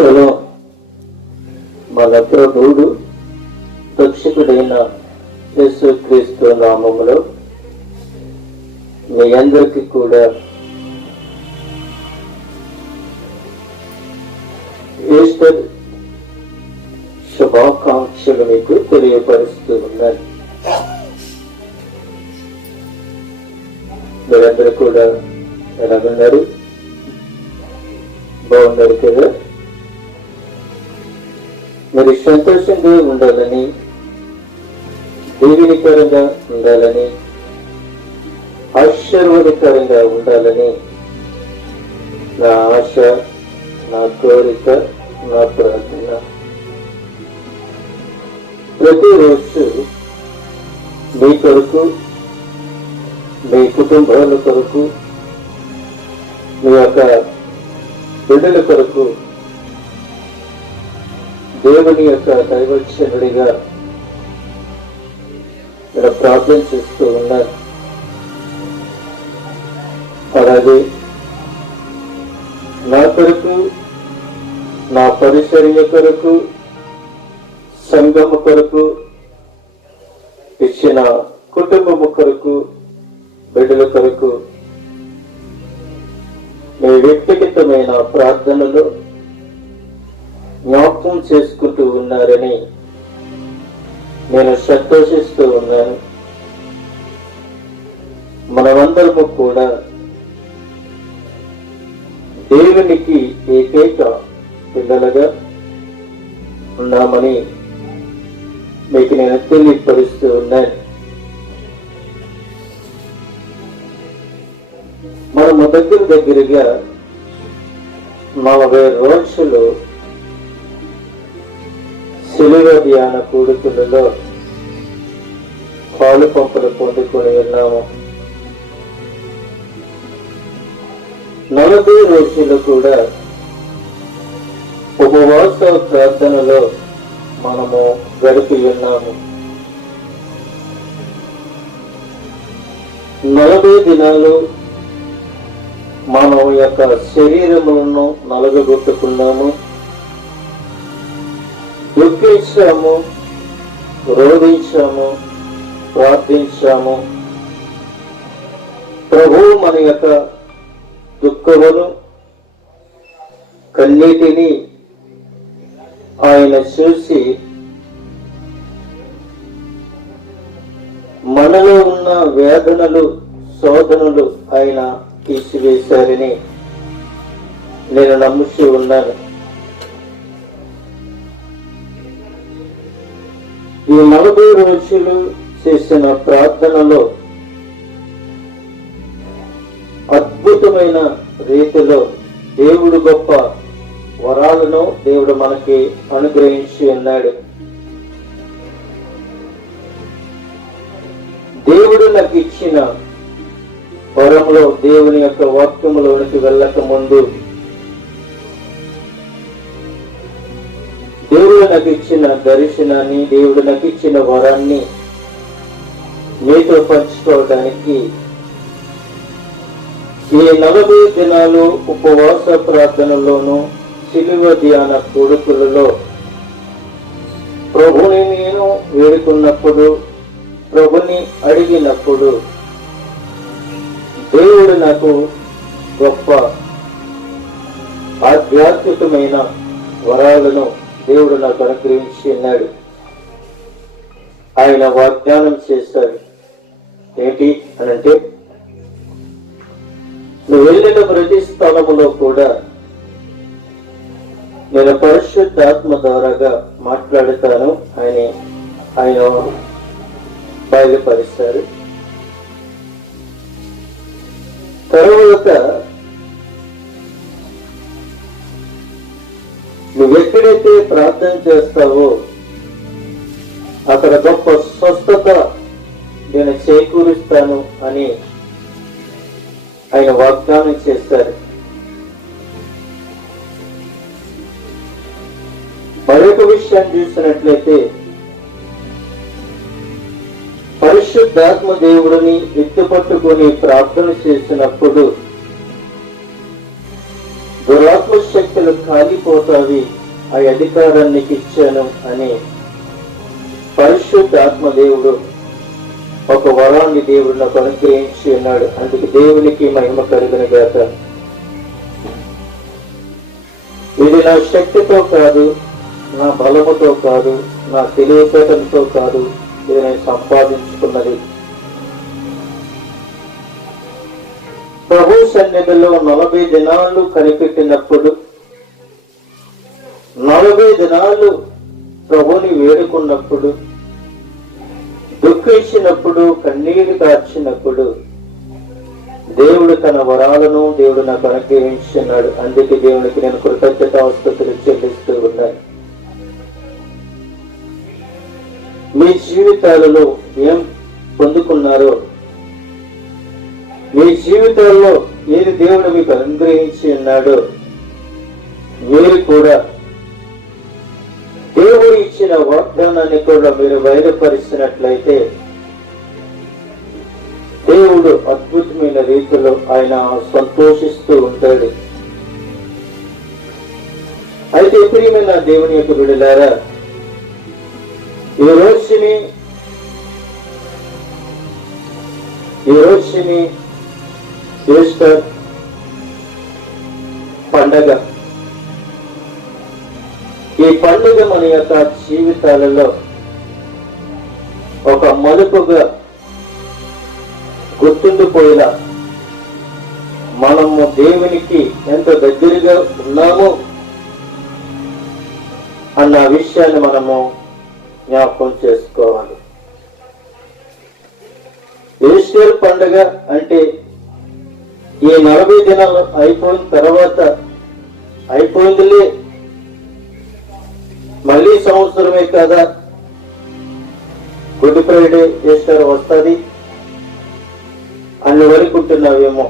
Shalom. మన ప్రభువుడు రక్షకుడైన యేసుక్రీస్తు నామములో మీ అందరికీ కూడా ఈస్టర్ శుభాకాంక్షలు మీకు తెలియపరుస్తూ ఉన్నాను. మీరందరూ కూడా ఎలాగున్నారు? బాగున్నారు కదా? మీరు సంతోషంగా ఉండాలని, దీవెనకరంగా ఉండాలని, ఆశీర్వాదకరంగా ఉండాలని నా ఆశ, నా కోరిక, నా ప్రార్థన. ప్రతిరోజు మీ కొరకు, మీ కుటుంబాల కొరకు, మీ యొక్క బిడ్డల కొరకు దేవుని యొక్క దైవజనుడిగా నేను ప్రార్థన చేస్తూ ఉన్నాను. అలాగే నా కొరకు, నా పరిచర్య కొరకు, సంఘము కొరకు, ఇచ్చిన కుటుంబము కొరకు, బిడ్డల కొరకు మీ వ్యక్తిగతమైన ప్రార్థనలో జ్ఞాపకం చేసుకుంటూ ఉన్నారని నేను సంతోషిస్తూ ఉన్నాను. మనమందరము కూడా దేవునికి ఏకైక పిల్లలుగా ఉన్నామని మీకు నేను తెలియపరుస్తూ ఉన్నాను. మనము దగ్గరగా 40 రోజులు శిలువ ధ్యాన కూడుకులలో పాలు పంపులు పొందుకొని ఉన్నాము. 40 రోజులు కూడా ఉపవాస ప్రార్థనలో మనము గడిపి ఉన్నాము. 40 దినాలు మనం యొక్క శరీరములను నలగగొట్టుకున్నాము, దుఃఖించాము, రోధించాము, ప్రార్థించాము. ప్రభువు మన యొక్క దుఃఖమును, కన్నీటిని ఆయన చూసి మనలో ఉన్న వేదనలు, శోధనలు ఆయన తీసివేశారని నేను నమ్ముతూ ఉన్నాను. ఈ 40 రోజులు చేసిన ప్రార్థనలో అద్భుతమైన రీతిలో దేవుడు గొప్ప వరాలను దేవుడు మనకి అనుగ్రహించి ఉన్నాడు. దేవుడు నాకు ఇచ్చిన వరంలో, దేవుని యొక్క వాక్యములోనికి వెళ్ళక ముందు దేవుడు నాకు ఇచ్చిన దర్శనాన్ని, దేవుడు నాకు ఇచ్చిన వరాన్ని మీతో పంచుకోవడానికి ఈ 40 దినాలు ఉపవాస ప్రార్థనలోను, శిలువ ధ్యాన కూడుకులలో ప్రభుని నేను వేడుకున్నప్పుడు, ప్రభుని అడిగినప్పుడు దేవుడు నాకు గొప్ప ఆధ్యాత్మికమైన వరాలను దేవుడు నాకు అనుగ్రహించి ఉన్నాడు. ఆయన వాగ్దానం చేశాడు. ఏంటి అనంటే, నువ్వు వెళ్ళిన ప్రతి స్థలములో కూడా నేను పరిశుద్ధాత్మ ద్వారాగా మాట్లాడుతాను అని ఆయన బయలుపరుస్తారు. తరువాత నువ్వు ఎక్కడైతే ప్రార్థన చేస్తావో అక్కడ గొప్ప స్వస్థత నేను చేకూరుస్తాను అని ఆయన వాగ్దానం చేస్తారు. మరొక విషయాన్ని చూసినట్లయితే, పరిశుద్ధాత్మ దేవుడిని ఎత్తుపట్టుకొని ప్రార్థన చేసినప్పుడు దురాత్మ శక్తుల గోడలు కాలిపోతావి, ఆ అధికారాన్ని నీకు ఇచ్చాను అని పరిశుద్ధాత్మ దేవుడు ఒక వరాన్ని దేవుడు నాకు అనుగ్రహించి ఉన్నాడు. అందుకు దేవునికి మహిమ కలుగును గాక. ఇది నా శక్తితో కాదు, నా బలముతో కాదు, నా తెలివితేటలతో కాదు, ఇది నేను సంపాదించుకున్నది. ప్రభు సన్నిధిలో 40 దినాలు కనిపెట్టినప్పుడు, 40 దినాలు ప్రభుని వేడుకున్నప్పుడు, దుఃఖించినప్పుడు, కన్నీరు కార్చినప్పుడు దేవుడు తన వరాలను దేవుడు నాకు అనుగ్రహించున్నాడు. అందుకే దేవునికి నేను కృతజ్ఞతాస్తుతులు చెల్లిస్తూ ఉన్నాను. మీ జీవితాలలో ఏం పొందుకున్నారో, మీ జీవితాల్లో ఏది దేవుడు మీకు అనుగ్రహించి ఉన్నాడో మీరు కూడా దేవుడు ఇచ్చిన వాగ్దానాన్ని కూడా మీరు బయలుపరిచినట్లయితే దేవుడు అద్భుతమైన రీతిలో ఆయన సంతోషిస్తూ ఉంటాడు. అయితే ప్రియమైన దేవుని యొక్క బిడ్డలారా, ఈ రోజుని ఈస్టర్ పండగ, ఈ పండుగ మన యొక్క జీవితాలలో ఒక మలుపుగా గుర్తుండిపోయిన మనము దేవునికి ఎంత దగ్గరగా ఉన్నాము అన్న విషయాన్ని మనము జ్ఞాపకం చేసుకోవాలి. ఈస్టర్ పండుగ అంటే ఈ 40 దినాలు అయిపోయిన తర్వాత అయిపోయిందిలే, మళ్ళీ సంవత్సరమే కదా గుడ్ ఫ్రైడే ఈస్టర్ వస్తుంది అని వరకుంటున్నావేమో.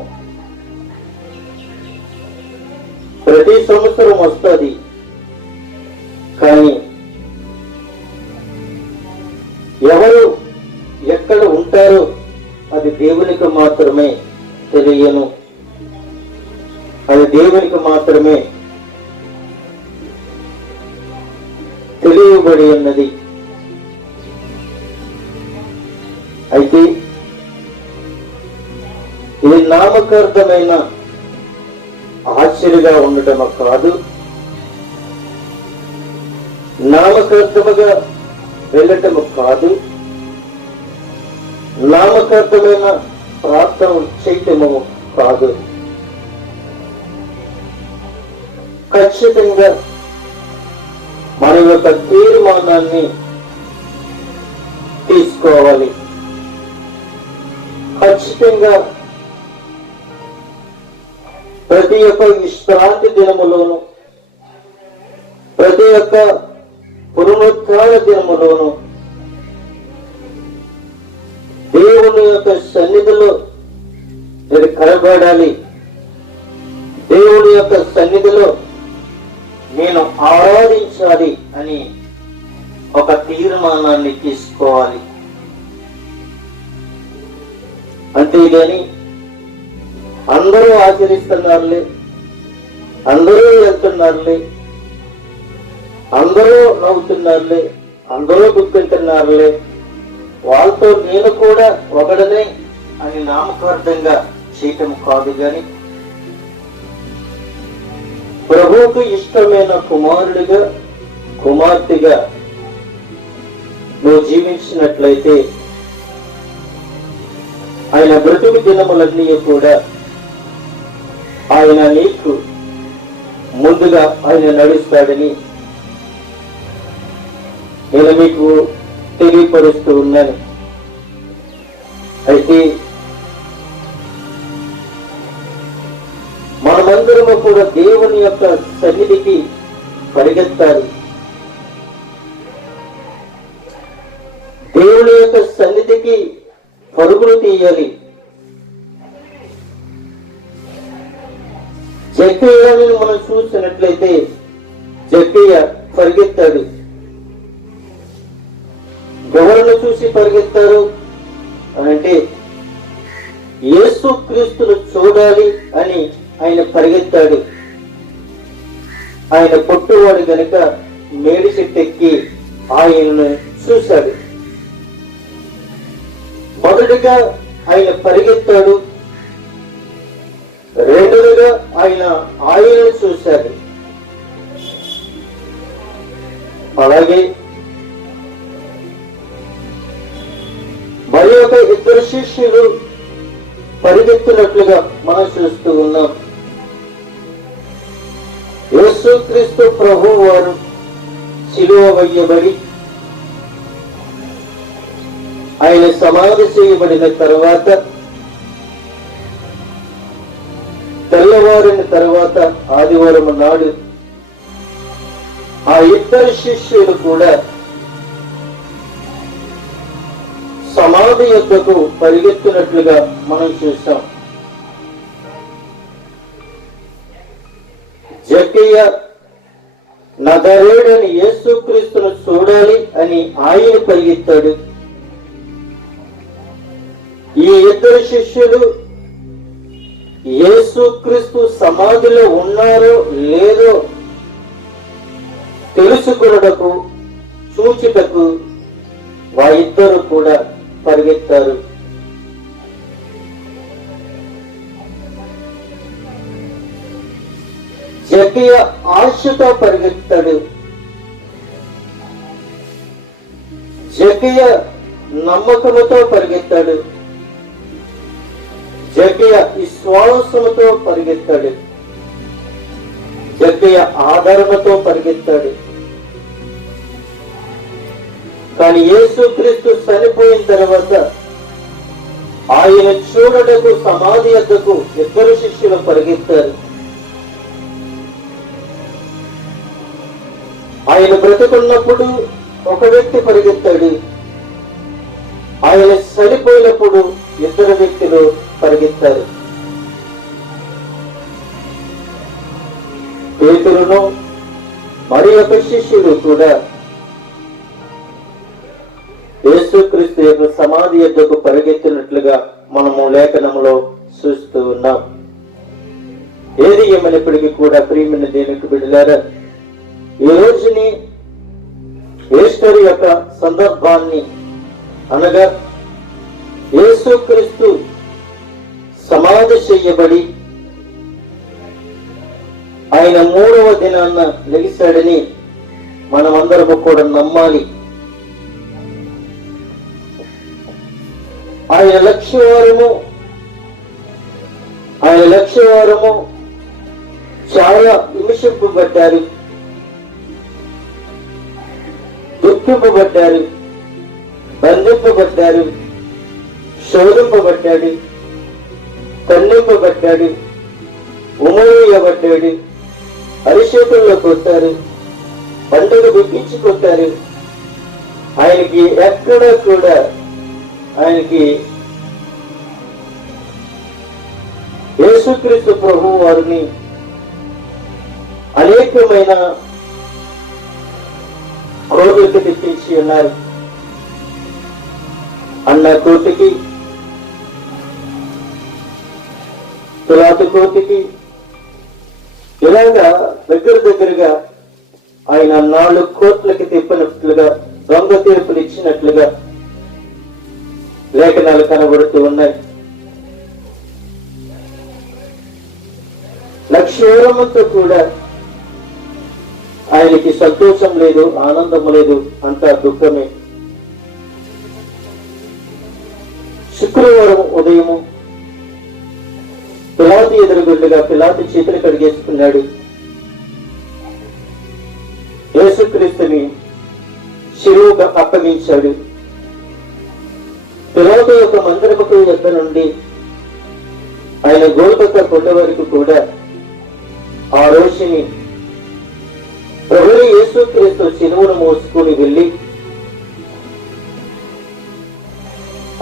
ప్రతి సంవత్సరం వస్తుంది, కానీ ఎవరు ఎక్కడ ఉంటారో అది దేవునికి మాత్రమే తెలియను, అది దేవునికి మాత్రమే తెలియబడి ఉన్నది. అయితే ఇది నామకార్థమైన ఆశ్చర్యగా ఉండటం కాదు, నామకార్థముగా వెళ్ళటము కాదు, నామకార్థమైన ప్రార్థన చేయటము కాదు. ఖచ్చితంగా మన యొక్క తీర్మానాన్ని తీసుకోవాలి. ఖచ్చితంగా ప్రతి ఒక్క విశ్రాంతి దినములోను, ప్రతి ఒక్క పునరుత్థాన దినములోను దేవుని యొక్క సన్నిధిలో నేను కనబడాలి, దేవుని యొక్క సన్నిధిలో నేను ఆరాధించాలి అని ఒక తీర్మానాన్ని తీసుకోవాలి. అంతేగాని అందరూ ఆచరిస్తున్నారులే, అందరూ వెళ్తున్నారులే, అందరూ నవ్వుతున్నారులే, అందరూ దుఃఖింటున్నారులే, వాళ్ళతో నేను కూడా ఒకడనే అని నామకార్థంగా చేయటం కాదు. గాని ప్రభువుకు ఇష్టమైన కుమారుడిగా, కుమార్తెగా నువ్వు జీవించినట్లయితే ఆయన బ్రతుకు దినములన్నీ కూడా ఆయన నీకు ముందుగా ఆయన నడుస్తాడని నేను మీకు తెలియపరుస్తూ ఉన్నాను. అయితే మనమందరము కూడా దేవుని యొక్క సన్నిధికి పరిగెత్తాలి. దేవుని యొక్క సన్నిధికి పరుగులు తీయాలి. జక్కయ్యని మనం చూసినట్లయితే జక్కయ్య పరిగెత్తాడు. ఎవరిని చూసి పరిగెత్తారు అంటే యేసు క్రీస్తును చూడాలి అని ఆయన పరిగెత్తాడు. ఆయన పొట్టువాడు గనుక మేడి చెట్టెక్కి ఆయనను చూశాడు. మొదటిగా ఆయన పరిగెత్తాడు, రెండవగా ఆయనను చూశాడు. అలాగే మరి ఒక ఇద్దరు శిష్యులు పరిగెత్తినట్లుగా మనం చూస్తూ ఉన్నాం. యేసుక్రీస్తు ప్రభువు వారు శిలువ వేయబడి ఆయన సమాధి చేయబడిన తర్వాత తెల్లవారిన తర్వాత ఆదివారం నాడు ఆ ఇద్దరు శిష్యులు కూడా సమాధి యొద్దకు పరిగెత్తినట్లుగా మనం చూస్తాం. జక్కయ్య నజరేయుడైన యేసుక్రీస్తును చూడాలి అని ఆయన పరిగెత్తాడు. ఈ ఇద్దరు శిష్యులు యేసుక్రీస్తు సమాధిలో ఉన్నారో లేదో తెలుసుకొనుటకు చూచుటకు వారిద్దరూ కూడా పరిగెత్తారు. జక్కయ్య ఆశతో పరిగెత్తాడు. జక్కయ్య నమ్మకముతో పరిగెత్తాడు. జక్కయ్య విశ్వాసముతో పరిగెత్తాడు. జక్కయ్య ఆదరణతో పరిగెత్తాడు. కానీ యేసుక్రీస్తు చనిపోయిన తర్వాత ఆయన చూడటకు సమాధి వద్దకు ఇద్దరు శిష్యులు పరిగెత్తారు. ఆయన బ్రతుకున్నప్పుడు ఒక వ్యక్తి పరిగెత్తాడు. ఆయన చనిపోయినప్పుడు ఇద్దరు వ్యక్తులు పరిగెత్తారు. పేతురును మరి ఒక శిష్యుడు కూడా యేసుక్రీస్తు యొక్క సమాధి యొద్దకు పరిగెత్తినట్లుగా మనము లేఖనంలో చూస్తూ ఉన్నాం. ఏది ఏమైనప్పటికీ కూడా ప్రియమైన దేవునికి బిడ్డలారా, ఈ రోజుని ఈస్టర్ యొక్క సందర్భాన్ని అనగా యేసుక్రీస్తు సమాధి చేయబడి ఆయన 3వ దినాన్న లెగిశాడని మనమందరము కూడా నమ్మాలి. ఆయన లక్షవారము చాలా హింసింపబడ్డారు, దుఃఖింపబడ్డారు, బంధింపబడ్డారు, శోధింపబడ్డాడు, ఖండింపబడ్డాడు, ఉమవేయబడ్డాడు, అరిచేతుల్లో కొట్టారు, పండుగ దుఃఖించుకొట్టారు. ఆయనకి ఎక్కడ కూడా ఆయనకి యేసుక్రీస్తు ప్రభువు వారిని అనేకమైన కోర్టులకు తెప్పించి ఉన్నారు. అన్న కోర్టుకి, పిలాతు కోర్టుకి, ఇలాగా దగ్గరగా ఆయన 4 కోర్టులకి తిప్పినట్లుగా, దొంగ తీర్పులు ఇచ్చినట్లుగా లేఖనాలు కనబడుతూ ఉన్నాయి. లక్ష్యవరముతో కూడా ఆయనకి సంతోషం లేదు, ఆనందం లేదు, అంతా దుఃఖమే. శుక్రవారం ఉదయము పిలాతు ఎదురుగుండగా పిలాతు చేతులు కడిగేసుకున్నాడు. యేసుక్రీస్తుని శిలువకు అప్పగించాడు. పిలాతు యొక్క మందిరముకు యొద్ద నుండి ఆయన గోల్గొతా కొండ వరకు కూడా ఆ రోజుని ప్రభువు యేసుక్రీస్తు శిలువను మోసుకుని వెళ్ళి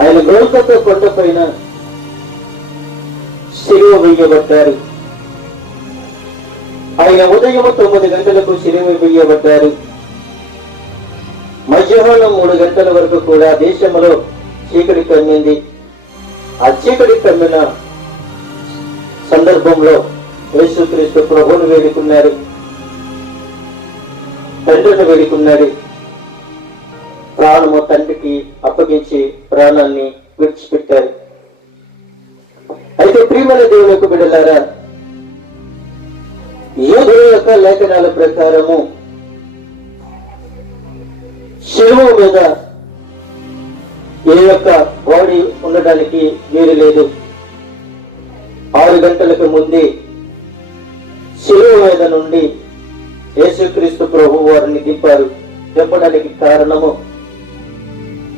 ఆయన గోల్గొతా కొండ పైన శిలువ వేయబడ్డారు. ఆయన ఉదయం 9 గంటలకు శిలువ వేయబడ్డారు. మధ్యాహ్నం 3 గంటల వరకు కూడా దేశంలో చీకటి కమ్మింది. ఆ చీకటి కమ్మిన సందర్భంలో యేసుక్రీస్తు ప్రభువును వేడుకున్నారు. తండ్రిని వేడుకున్నాడు. ప్రాణము తండ్రికి అప్పగించి ప్రాణాన్ని విడిచిపెట్టారు. అయితే ప్రియమైన దేవుని యొక్క బిడ్డలారా, యూదుల యొక్క లేఖనాల ప్రకారము శిలువ మీద ఏ యొక్క బాడీ ఉండడానికి వీలు లేదు. 6 గంటలకు ముందే శిలువ మీద నుండి యేసుక్రీస్తు ప్రభు వారిని దింపడానికి కారణము,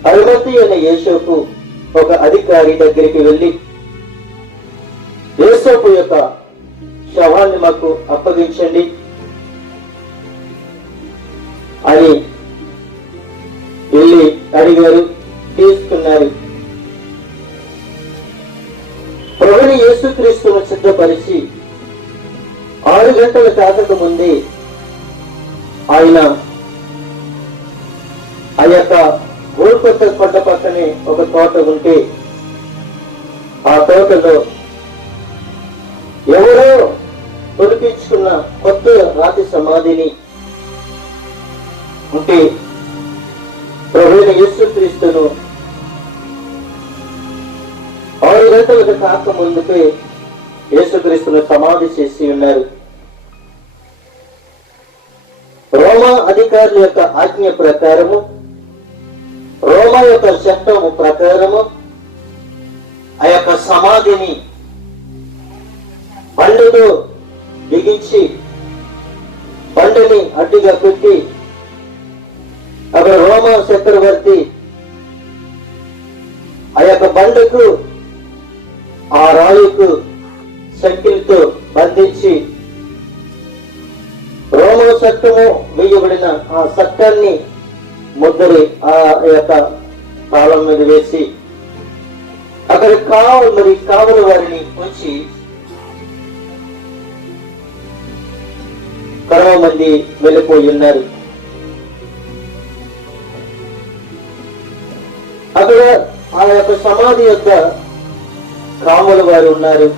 అరిమతయి అయిన యేసోపు ఒక అధికారి దగ్గరికి వెళ్ళి యేసోపు యొక్క శవాన్ని మాకు అప్పగించండి అని వెళ్ళి అడిగారు, తీసుకున్నారు. ప్రభుని యేసుక్రీస్తును సిద్ధపరిచి 6 గంటలు కాకక ముందే ఆయన ఆ యొక్క గోల్కొత్త కొండ పక్కనే ఒక తోట ఉంటే ఆ తోటలో ఎవరో తొలిపించుకున్న కొత్త రాతి సమాధిని ఉంటే ప్రభువైన యేసుక్రీస్తును 6 గంటలకు కాక ముందుకే యేసుక్రీస్తును సమాధి చేసి ఉన్నారు. రోమా అధికారుల యొక్క ఆజ్ఞ ప్రకారము, రోమా యొక్క చట్టము ప్రకారము ఆ యొక్క సమాధిని బండతో బిగించి బండని అడ్డుగా పెట్టి అక్కడ రోమా చక్రవర్తి ఆ యొక్క బండకు ఆ రాయికు సంఖ్యలతో బంధించి రోమా చట్టము వేయబడిన ఆ చట్టాన్ని ముద్దరి ఆ యొక్క తాళం మీద వేసి అక్కడ కావలి వారిని ఉంచి 10 మంది వెళ్ళిపోయి ఉన్నారు. అక్కడ ఆ యొక్క సమాధి యొక్క కావలి వారు ఉన్నారు.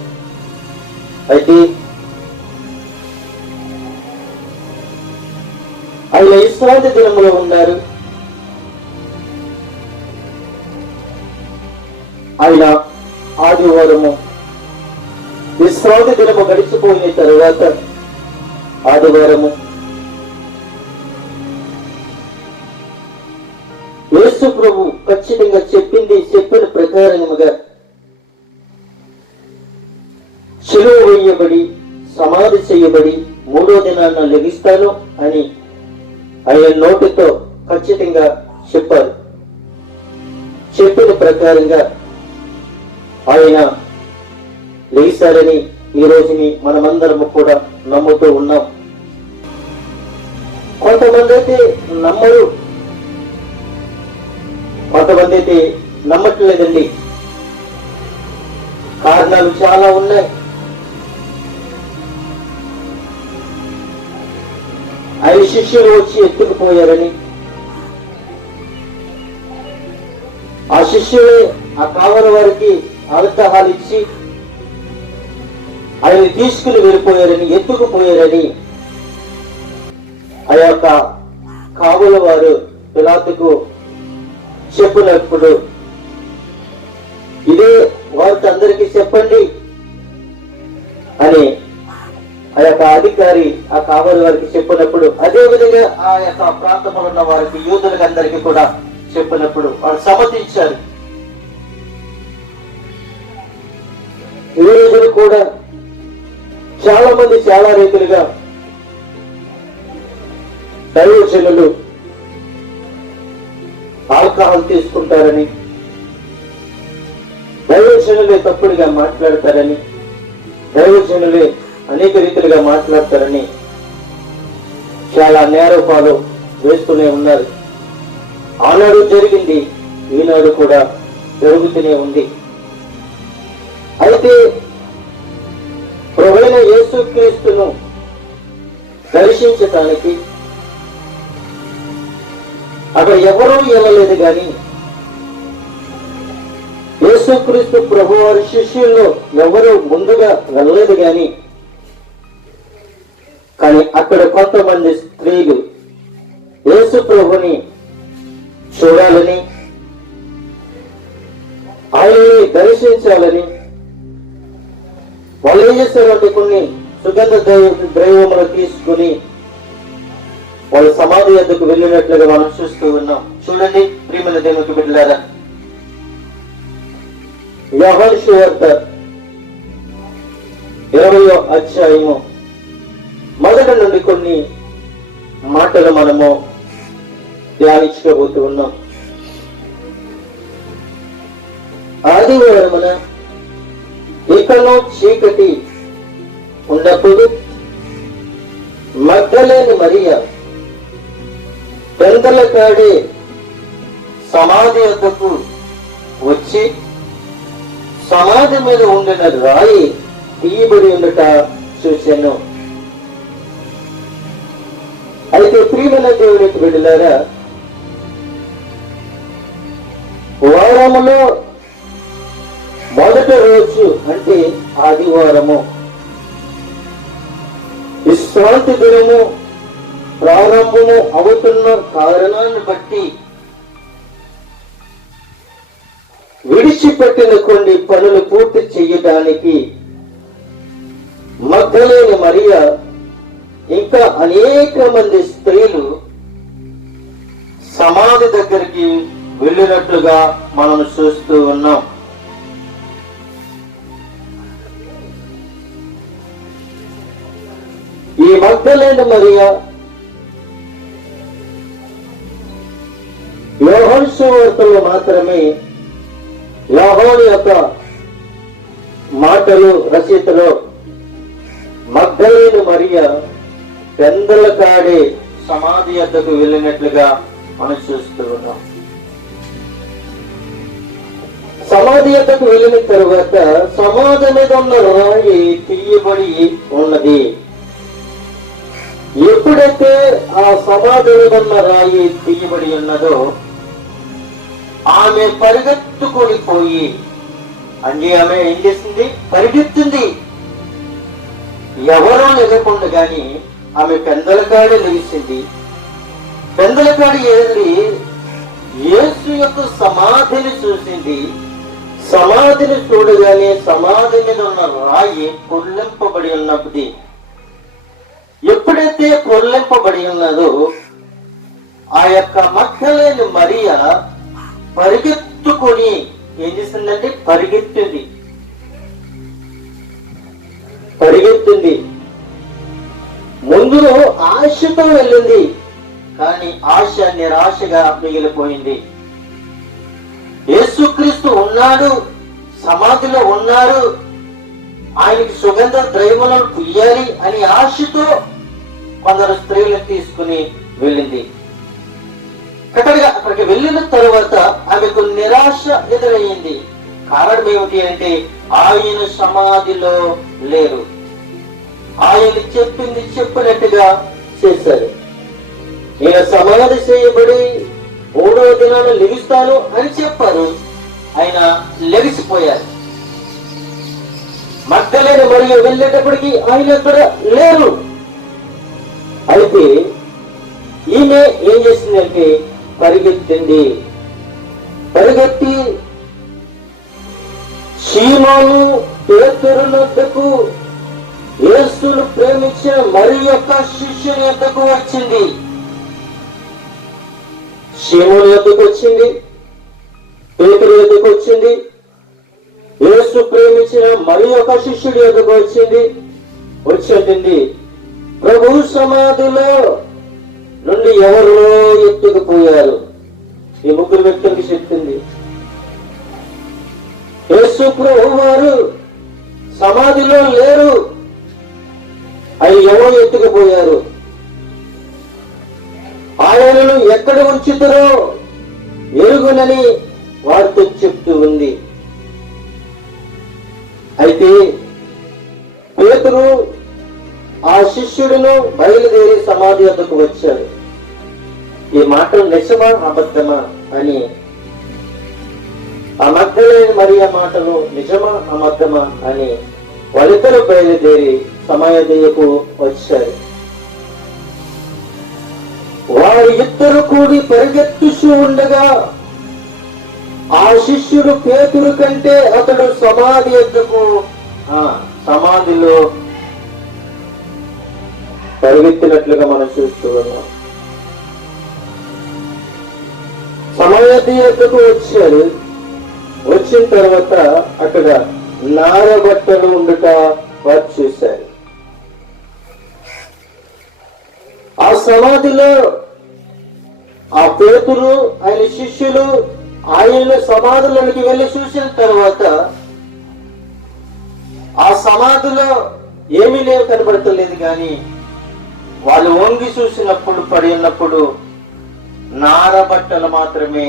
అయితే ఆయన విశ్రాంతి దినములో ఉన్నారు. ఆయన ఆదివారము విశ్రాంతి దినము గడిచిపోయిన తరువాత ఆదివారము యేసు ప్రభు ఖచ్చితంగా చెప్పిన ప్రకారముగా శిలువ వేయబడి సమాధి చేయబడి 3వ దినాన లెగిస్తాను అని ఆయన నోటితో ఖచ్చితంగా చెప్పారు. చెప్పిన ప్రకారంగా ఆయన లేచారని ఈ రోజుని మనమందరము కూడా నమ్ముతూ ఉన్నాం. కొంతమంది అయితే నమ్మరు, కొంతమంది అయితే నమ్మట్లేదండి. కారణాలు చాలా ఉన్నాయి. ఆయన శిష్యులు వచ్చి ఎత్తుకుపోయారని, ఆ శిష్యులే ఆ కావలి వారికి ఆల్కహాల్ ఇచ్చి ఆయన తీసుకుని వెళ్ళిపోయారని, ఎత్తుకుపోయారని ఆ యొక్క కావలి వారు పిలాతుకు చెప్పినప్పుడు ఇదే వారికి అందరికీ చెప్పండి అని ఆ యొక్క అధికారి ఆ కావలి వారికి చెప్పినప్పుడు, అదే విధంగా ఆ యొక్క ప్రాంతంలో ఉన్న వారికి యూదులకు అందరికీ కూడా చెప్పినప్పుడు వారు సమ్మతించారు. ఈ రోజులు కూడా చాలా మంది చాలా రీతిలుగా దైవజనులు ఆల్కహాల్ తీసుకుంటారని, దైవజనులే తప్పుడుగా మాట్లాడతారని, దైవజనులే అనేక రీతిలుగా మాట్లాడతారని చాలా నేరోపాలు వేస్తూనే ఉన్నారు. ఆనాడు జరిగింది, ఈనాడు కూడా జరుగుతూనే ఉంది. అయితే ప్రభువైన యేసుక్రీస్తును దర్శించటానికి అక్కడ ఎవరూ వెళ్ళలేదు, కానీ యేసుక్రీస్తు ప్రభు వారి శిష్యుల్లో ఎవరు ముందుగా వెళ్ళలేదు. కానీ అక్కడ కొంతమంది స్త్రీలు యేసు ప్రభుని చూడాలని, ఆయన్ని దర్శించాలని వాళ్ళు ఏం చేస్తారంటే కొన్ని సుగంధ ద్రవ్యములు తీసుకుని వాళ్ళ సమాధి వద్దకు వెళ్ళినట్లుగా మనం చూస్తూ ఉన్నాం. చూడండి ప్రియమైన దేవునికి బిడ్డలారా, యోహాను సువార్త 20వ అధ్యాయము మొదటి నుండి కొన్ని మాటలు మనము ధ్యానించుకోబోతూ ఉన్నాం. ఆదివారమున ఇకను చీకటి ఉన్నప్పుడు మగ్దలేని మరియ పెందలకాడే సమాధి వద్దకు వచ్చి సమాధి మీద ఉండిన రాయి తీయబడి ఉండట చూశాను. అయితే ప్రియమైన దేవునికి బిడ్డలారా, వారములో మొదటి రోజు అంటే ఆదివారము విశ్రాంతి దినము ప్రారంభము అవుతున్న కారణాన్ని బట్టి విడిచిపెట్టిన కొన్ని పనులు పూర్తి చేయడానికి మగ్దలేని మరియ ఇంకా అనేక మంది స్త్రీలు సమాధి దగ్గరికి వెళ్ళినట్లుగా మనం చూస్తూ ఉన్నాం. ఈ మగ్దలేని మరియ యోహాను సువార్తలో మాత్రమే యోహాను యొక్క మాటలు రచయితలో మగ్దలేని మరియ పెందలకాడే సమాధి వద్దకు వెళ్ళినట్లుగా మనం చూస్తూ ఉన్నాం. సమాధి వద్దకు వెళ్ళిన తరువాత సమాధి మీద ఉన్న రాయి తీయబడి ఉన్నది. ఎప్పుడైతే ఆ సమాధి మీద ఉన్న రాయి తీయబడి ఉన్నదో ఆమె పరిగెత్తుకొని పోయి, అంటే ఆమె ఏం చేసింది? పరిగెత్తింది. ఎవరో లేకుండా గాని ఆమె పెందలకాడి లేచింది. పెందలకాడి వెళ్ళి యేసు యొక్క సమాధిని చూసింది. సమాధిని చూడగానే సమాధి మీద ఉన్న రాయి పొల్లింపబడి ఉన్నది. ఎప్పుడైతే పొల్లింపబడి ఉన్నదో ఆ యొక్క మగ్దలేని మరియ పరిగెత్తుకొని ఏం చేసిందంటే పరిగెత్తింది. ముందులో ఆశతో వెళ్ళింది, కానీ ఆశ నిరాశగా మిగిలిపోయింది. యేసుక్రీస్తు ఉన్నాడు, సమాధిలో ఉన్నారు, ఆయనకి సుగంధ ద్రవ్యములను పుయ్యాలి అని ఆశతో కొందరు స్త్రీలను తీసుకుని వెళ్ళింది. అక్కడికి వెళ్ళిన తరువాత ఆమెకు నిరాశ ఎదురయ్యింది. కారణం ఏమిటి అంటే ఆయన సమాధిలో లేరు. ఆయన చెప్పింది చెప్పినట్టుగా చేశారు. నేను సమాధి చేయబడి 3వ దినాన లెగుస్తాను అని చెప్పారు. ఆయన లెగిసిపోయారు. మగ్దలేని మరియ వెళ్ళేటప్పటికి ఆయన అక్కడ లేరు. అయితే ఈమె ఏం చేసిందంటే పరిగెత్తింది. పరిగెత్తి సీమోను పేతురు వద్దకు, యేసును ప్రేమించిన మరి యొక్క శిష్యుని వద్దకు వచ్చింది. సీమోను వద్దకు వచ్చింది, పేతురు వద్దకు వచ్చింది, యేసు ప్రేమించిన మరి యొక్క శిష్యుడి వద్దకు వచ్చింది. వచ్చేటండి, ప్రభు సమాధిలో నుండి ఎవరో ఎత్తుకుపోయారు. ఈ 3 వ్యక్తులకి చెప్పింది. యేసు ప్రభు వారు సమాధిలో లేరు, అవి ఎవరో ఎత్తుకుపోయారు. ఆయనను ఎక్కడ ఉంచుతారో ఎరుగునని వారితో చెప్తూ ఉంది. అయితే పేతురు ఆ శిష్యుడును బయలుదేరి సమాధి వద్దకు వచ్చాడు. ఈ మాటలు నిజమా అబద్ధమా అని, ఆ మగ్దలేని మరియ మాటలు నిజమా అబద్ధమా అని వాళ్ళిద్దరూ బయలుదేరి సమాధి దగ్గరకు వచ్చారు. వారి ఇద్దరు కూడి పరిగెత్తుచూ ఉండగా ఆ శిష్యుడు పేతురు కంటే అతడు సమాధి ఎద్దకు సమాధిలో పరిగెత్తినట్లుగా మనం చూస్తూ ఉన్నాం. సమాధి ఎద్దకు వచ్చారు. వచ్చిన తర్వాత అక్కడ నారబట్టలు ఉండుట వారు చూశారు. ఆ సమాధిలో ఆ పేతురు ఆయన శిష్యులు ఆయన సమాధులకి వెళ్ళి చూసిన తర్వాత ఆ సమాధిలో ఏమీ లేవు, కనబడతలేదు. కానీ వాళ్ళు వంగి చూసినప్పుడు పడి ఉన్నప్పుడు నారబట్టలు మాత్రమే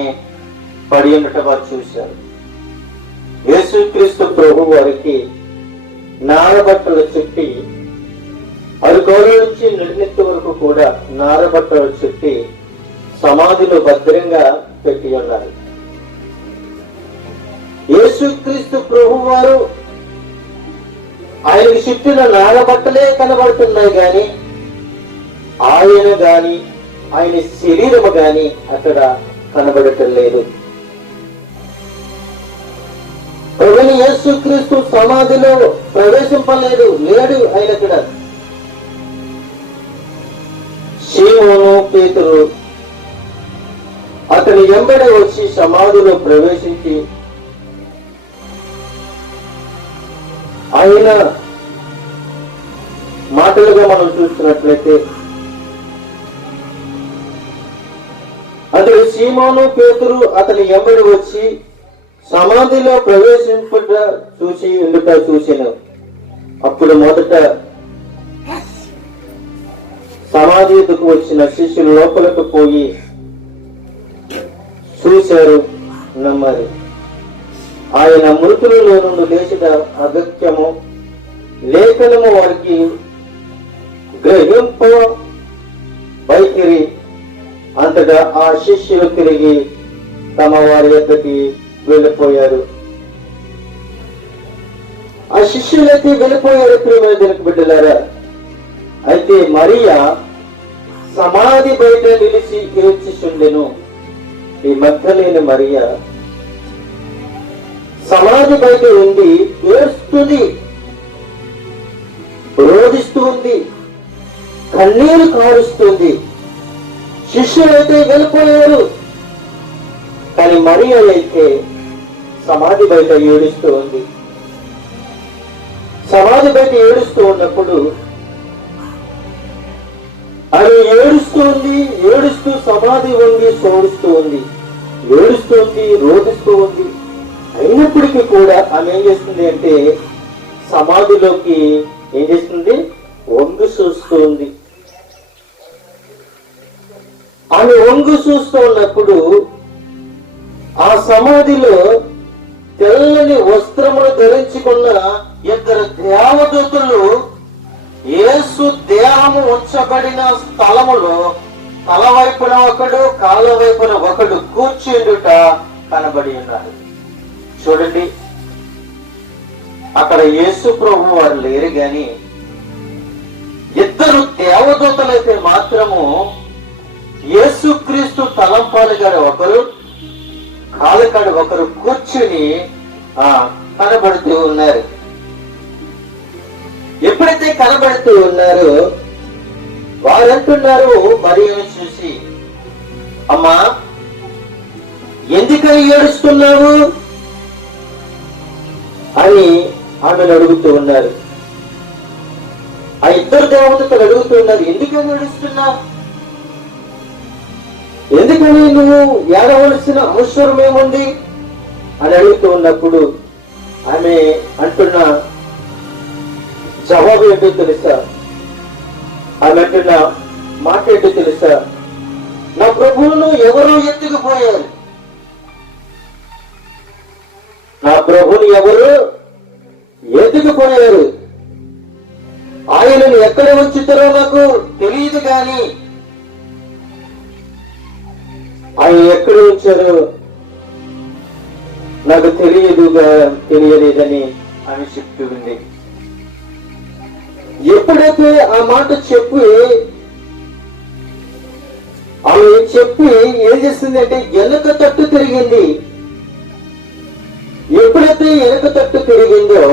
పడి ఉండట వారు చూశారు. యేసుక్రీస్తు ప్రభు వారికి నారబట్టలు చుట్టి అరుకోల నుంచి నడినెత్తి వరకు కూడా నారబట్టలు చుట్టి సమాధిలో భద్రంగా పెట్టి ఉన్నారు. యేసుక్రీస్తు ప్రభు వారు ఆయనకి చుట్టిన నారబట్టలే కనబడుతున్నాయి, గాని ఆయన గాని ఆయన శరీరము గాని అక్కడ కనబడటం లేదు. ప్రభుని యేసుక్రీస్తు సమాధిలో ప్రవేశింపలేదు, లేడు ఆయన అక్కడ. సీమోను పేతురు అతని వెంబడి వచ్చి సమాధిలో ప్రవేశించి ఆయన మాటలుగా మనం చూస్తున్నట్లయితే అతడు సీమోను పేతురు అతని వెంబడి వచ్చి సమాధిలో ప్రవేశింపుట చూసిన అప్పుడు మొదట సమాధి ఎదుకు వచ్చిన శిష్యులు లోపలకు పోయి చూశారు, నమ్మారు. ఆయన మృతులలో నుండి లేచిన అగత్యము లేఖనము వారికి గ్రహింప వైఖరి. అంతటా ఆ శిష్యులు తిరిగి తమ వారి యొక్కకి వెళ్ళిపోయారు. ఆ శిష్యులైతే వెళ్ళిపోయారు. ప్రియమైన దేవుని బిడ్డలారా, అయితే మరియా సమాధి బయట నిలిచి ఏడ్చుచుండెను. ఈ మగ్దలేని మరియా సమాధి బయట ఉండి ఏడుస్తుంది, రోధిస్తూ ఉంది, కన్నీరు కారుస్తుంది. శిష్యులైతే వెళ్ళిపోయారు, కానీ మరియా అయితే సమాధి బయట ఏడుస్తూ ఉంది. సమాధి బయట ఏడుస్తూ ఉన్నప్పుడు ఆమె ఏడుస్తూ సమాధి వంగి సోడుస్తూ ఉంది, ఏడుస్తుంది, రోధిస్తూ ఉంది. అయినప్పటికీ కూడా ఆమె ఏం చేస్తుంది అంటే సమాధిలోకి ఏం చేస్తుంది, వంగి చూస్తూ ఉంది. ఆమె వంగి చూస్తూ ఉన్నప్పుడు ఆ సమాధిలో తెల్లని వస్త్రములు ధరించుకున్న ఇద్దరు దేవదూతలు యేసు దేహము ఉంచబడిన స్థలములో తల వైపున ఒకడు, కాళ్ళ వైపున ఒకడు కూర్చుండుట కనబడి ఉన్నారు. చూడండి, అక్కడ యేసు ప్రభు వారు లేరు, గాని ఇద్దరు దేవదూతలైతే మాత్రము యేసుక్రీస్తు తలంపాలు గారు ఒకరు, కాళ్ళకాడు ఒకరు కూర్చుని కనబడుతూ ఉన్నారు. ఎప్పుడైతే కనబడుతూ ఉన్నారో వారంటున్నారు మరియను చూసి, అమ్మా ఎందుకని ఏడుస్తున్నావు అని ఆమెను అడుగుతూ ఉన్నారు. ఆ ఇద్దరు దేవతలు అడుగుతూ ఉన్నారు, ఎందుకని ఏడుస్తున్నావు, ఎందుకని నువ్వు ఏడవలసిన అవసరం ఏముంది అని అడుగుతూ ఉన్నప్పుడు ఆమె అంటున్న జవాబు ఏంటో తెలుసా? ఆమె అంటున్న మాట ఏంటో తెలుసా? నా ప్రభువును ఎవరో ఎత్తుకుపోయారు, నా ప్రభువుని ఎవరు ఎత్తుకుపోయారు, ఆయనను ఎక్కడ ఉంచుతారో నాకు తెలియదు, కానీ ఆయన ఎక్కడ ఉంచారో నాకు తెలియలేదని ఆమె చెప్తూ ఉంది. ఎప్పుడైతే ఆ మాట చెప్పి ఆమె చెప్పి ఏం చేస్తుంది అంటే వెనక తట్టు తిరిగింది. ఎప్పుడైతే వెనక తట్టు తిరిగిందో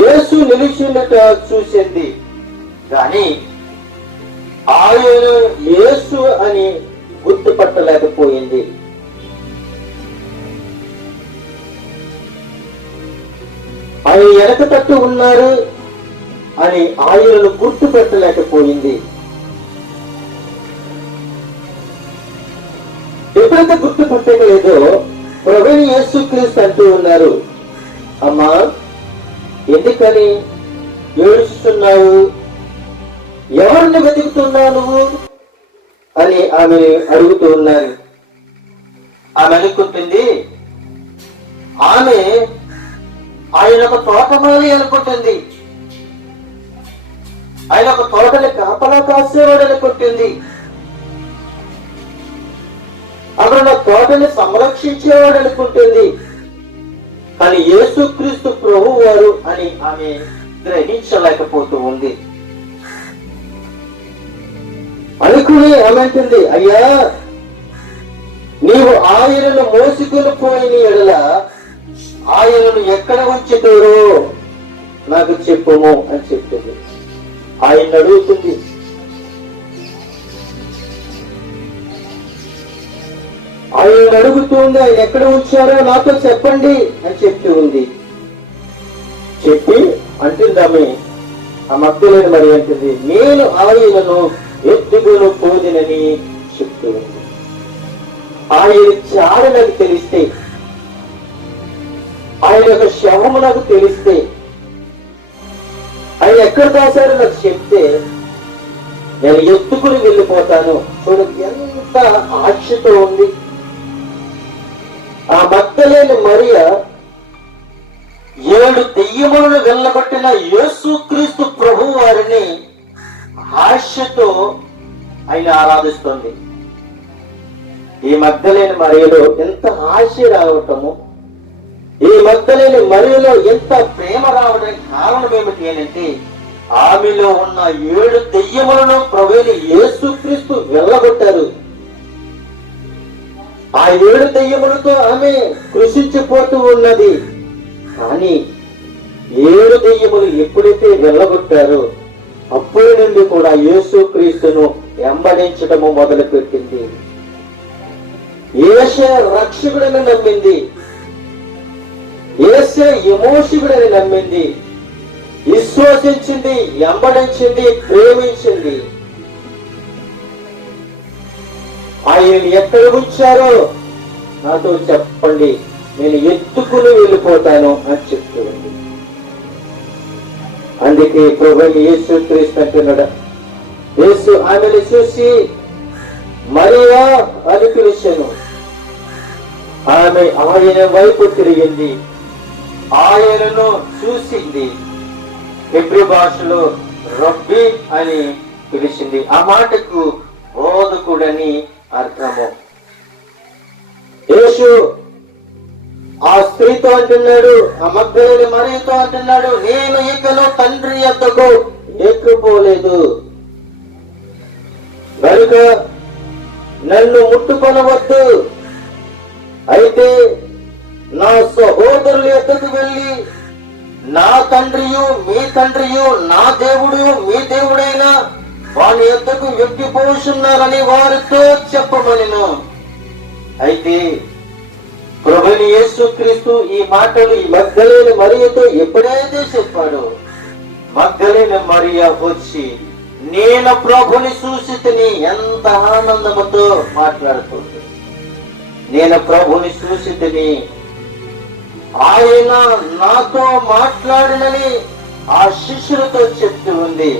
యేసు నిలిచినట్టు చూసింది, కానీ ఆయన యేసు అని గుర్తుపట్టలేకపోయింది. ఆయన వెనక తట్టు ఉన్నారు అని ఆయనను గుర్తుపెట్టలేకపోయింది. ఎప్పుడైతే గుర్తుపట్టలేదో ప్రభువు యేసుక్రీస్తు అంటూ ఉన్నారు, అమ్మా ఎందుకని ఏడుస్తున్నావు, ఎవరిని వెతుకుతున్నావు నువ్వు అని ఆమె అడుగుతూ ఉన్నారు. ఆమె అనుకుంటుంది, ఆమె ఆయన ఒక తోటమాలి అనుకుంటుంది, ఆయన ఒక తోటని కాపలా కాసేవాడు అనుకుంటుంది, అక్కడ నా తోటని సంరక్షించేవాడు అనుకుంటుంది. కానీ యేసుక్రీస్తు ప్రభువు వారు అని ఆమె గ్రహించలేకపోతూ ఉంది. అనుకుని ఆమె అంటుంది, అయ్యా నీవు ఆయనను మోసుకొని పోయిన ఎడల ఆయనను ఎక్కడ ఉంచుతారో నాకు చెప్పుము అని చెప్తుంది. ఆయన అడుగుతుంది, ఆయన అడుగుతుంది, ఆయన ఎక్కడ ఉంచారో నాతో చెప్పండి అని చెప్తూ ఉంది. చెప్పి అంటుంది ఆమె, ఆ మగ్ధలేని మరి అంటుంది, నేను ఆయనను ఎత్తుకొని పోదినని చెప్తూ ఉంది. ఆయన చాడ నాకు తెలిస్తే, ఆయన యొక్క శవము నాకు తెలిస్తే, ఆయన ఎక్కడ దాచారో నాకు చెప్తే నేను ఎత్తుకుని వెళ్ళిపోతాను. చూడండి ఎంత ఆశతో ఉంది. ఆ మగ్ధలేని మరియ 7 దెయ్యములను వెళ్ళగొట్టిన యేసుక్రీస్తు ప్రభు వారిని ఆశతో ఆయన ఆరాధిస్తుంది. ఈ మగ్ధలేని మరియలో ఎంత ఆశ రావటము, ఈ మగ్ధలేని మరియలో ఎంత ప్రేమ రావడానికి కారణం ఏమిటి అంటే, ఆమెలో ఉన్న 7 దెయ్యములను ప్రభువైన యేసుక్రీస్తు వెళ్ళగొట్టారు. ఆ 7 దెయ్యములతో ఆమె కృషించిపోతూ ఉన్నది. కానీ 7 దెయ్యములు ఎప్పుడైతే వెళ్ళగొట్టారో అప్పటి నుండి కూడా యేసుక్రీస్తును వెంబడించడము మొదలు పెట్టింది. యేసే రక్షకుడని నమ్మింది, యేసే విమోచకుడని నమ్మింది, విశ్వసించింది, వెంబడించింది, ప్రేమించింది. ఆయన ఎక్కడ ఉంచారో నాతో చెప్పండి, నేను ఎత్తుకుని వెళ్ళిపోతాను అని చెప్తుంది. అందుకే ప్రభువైన యేసుక్రీస్తు అంటున్నాడు, యేసు ఆమెను చూసి మరియా అని పిలిచాను. ఆమె ఆయన వైపు తిరిగింది, ఆయనను చూసింది. హెబ్రీ భాషలో రబ్బీ అని పిలిచింది. ఆ మాటకు బోధకుడని అర్థము. యేసు ఆ స్త్రీతో అంటున్నాడు, ఆ మగ్ధలేని మరియతో అంటున్నాడు, నేను ఇకను తండ్రి యొద్దకు ఎక్కిపోలేదు కనుక నన్ను ముట్టుకొనవద్దు. అయితే నా సహోదరుల యొద్దకు వెళ్ళి నా తండ్రియు మీ తండ్రియు, నా దేవుడు మీ దేవుడైన వాని యొద్దకు ఎక్కిపోతున్నారని వారితో చెప్పమనెను. అయితే ప్రభువైన యేసుక్రీస్తు ఈ మాటలు ఈ మగ్ధలేని మరియతో ఎప్పుడైతే చెప్పాడో, మగ్ధలేని మరియ వచ్చి నేను ప్రభుని చూసితిని, ఎంత ఆనందముతో మాట్లాడుతుంది. నేను ప్రభుని చూసితిని, ఆయన నాతో మాట్లాడినని ఆ శిష్యులతో చెప్తూ ఉంది.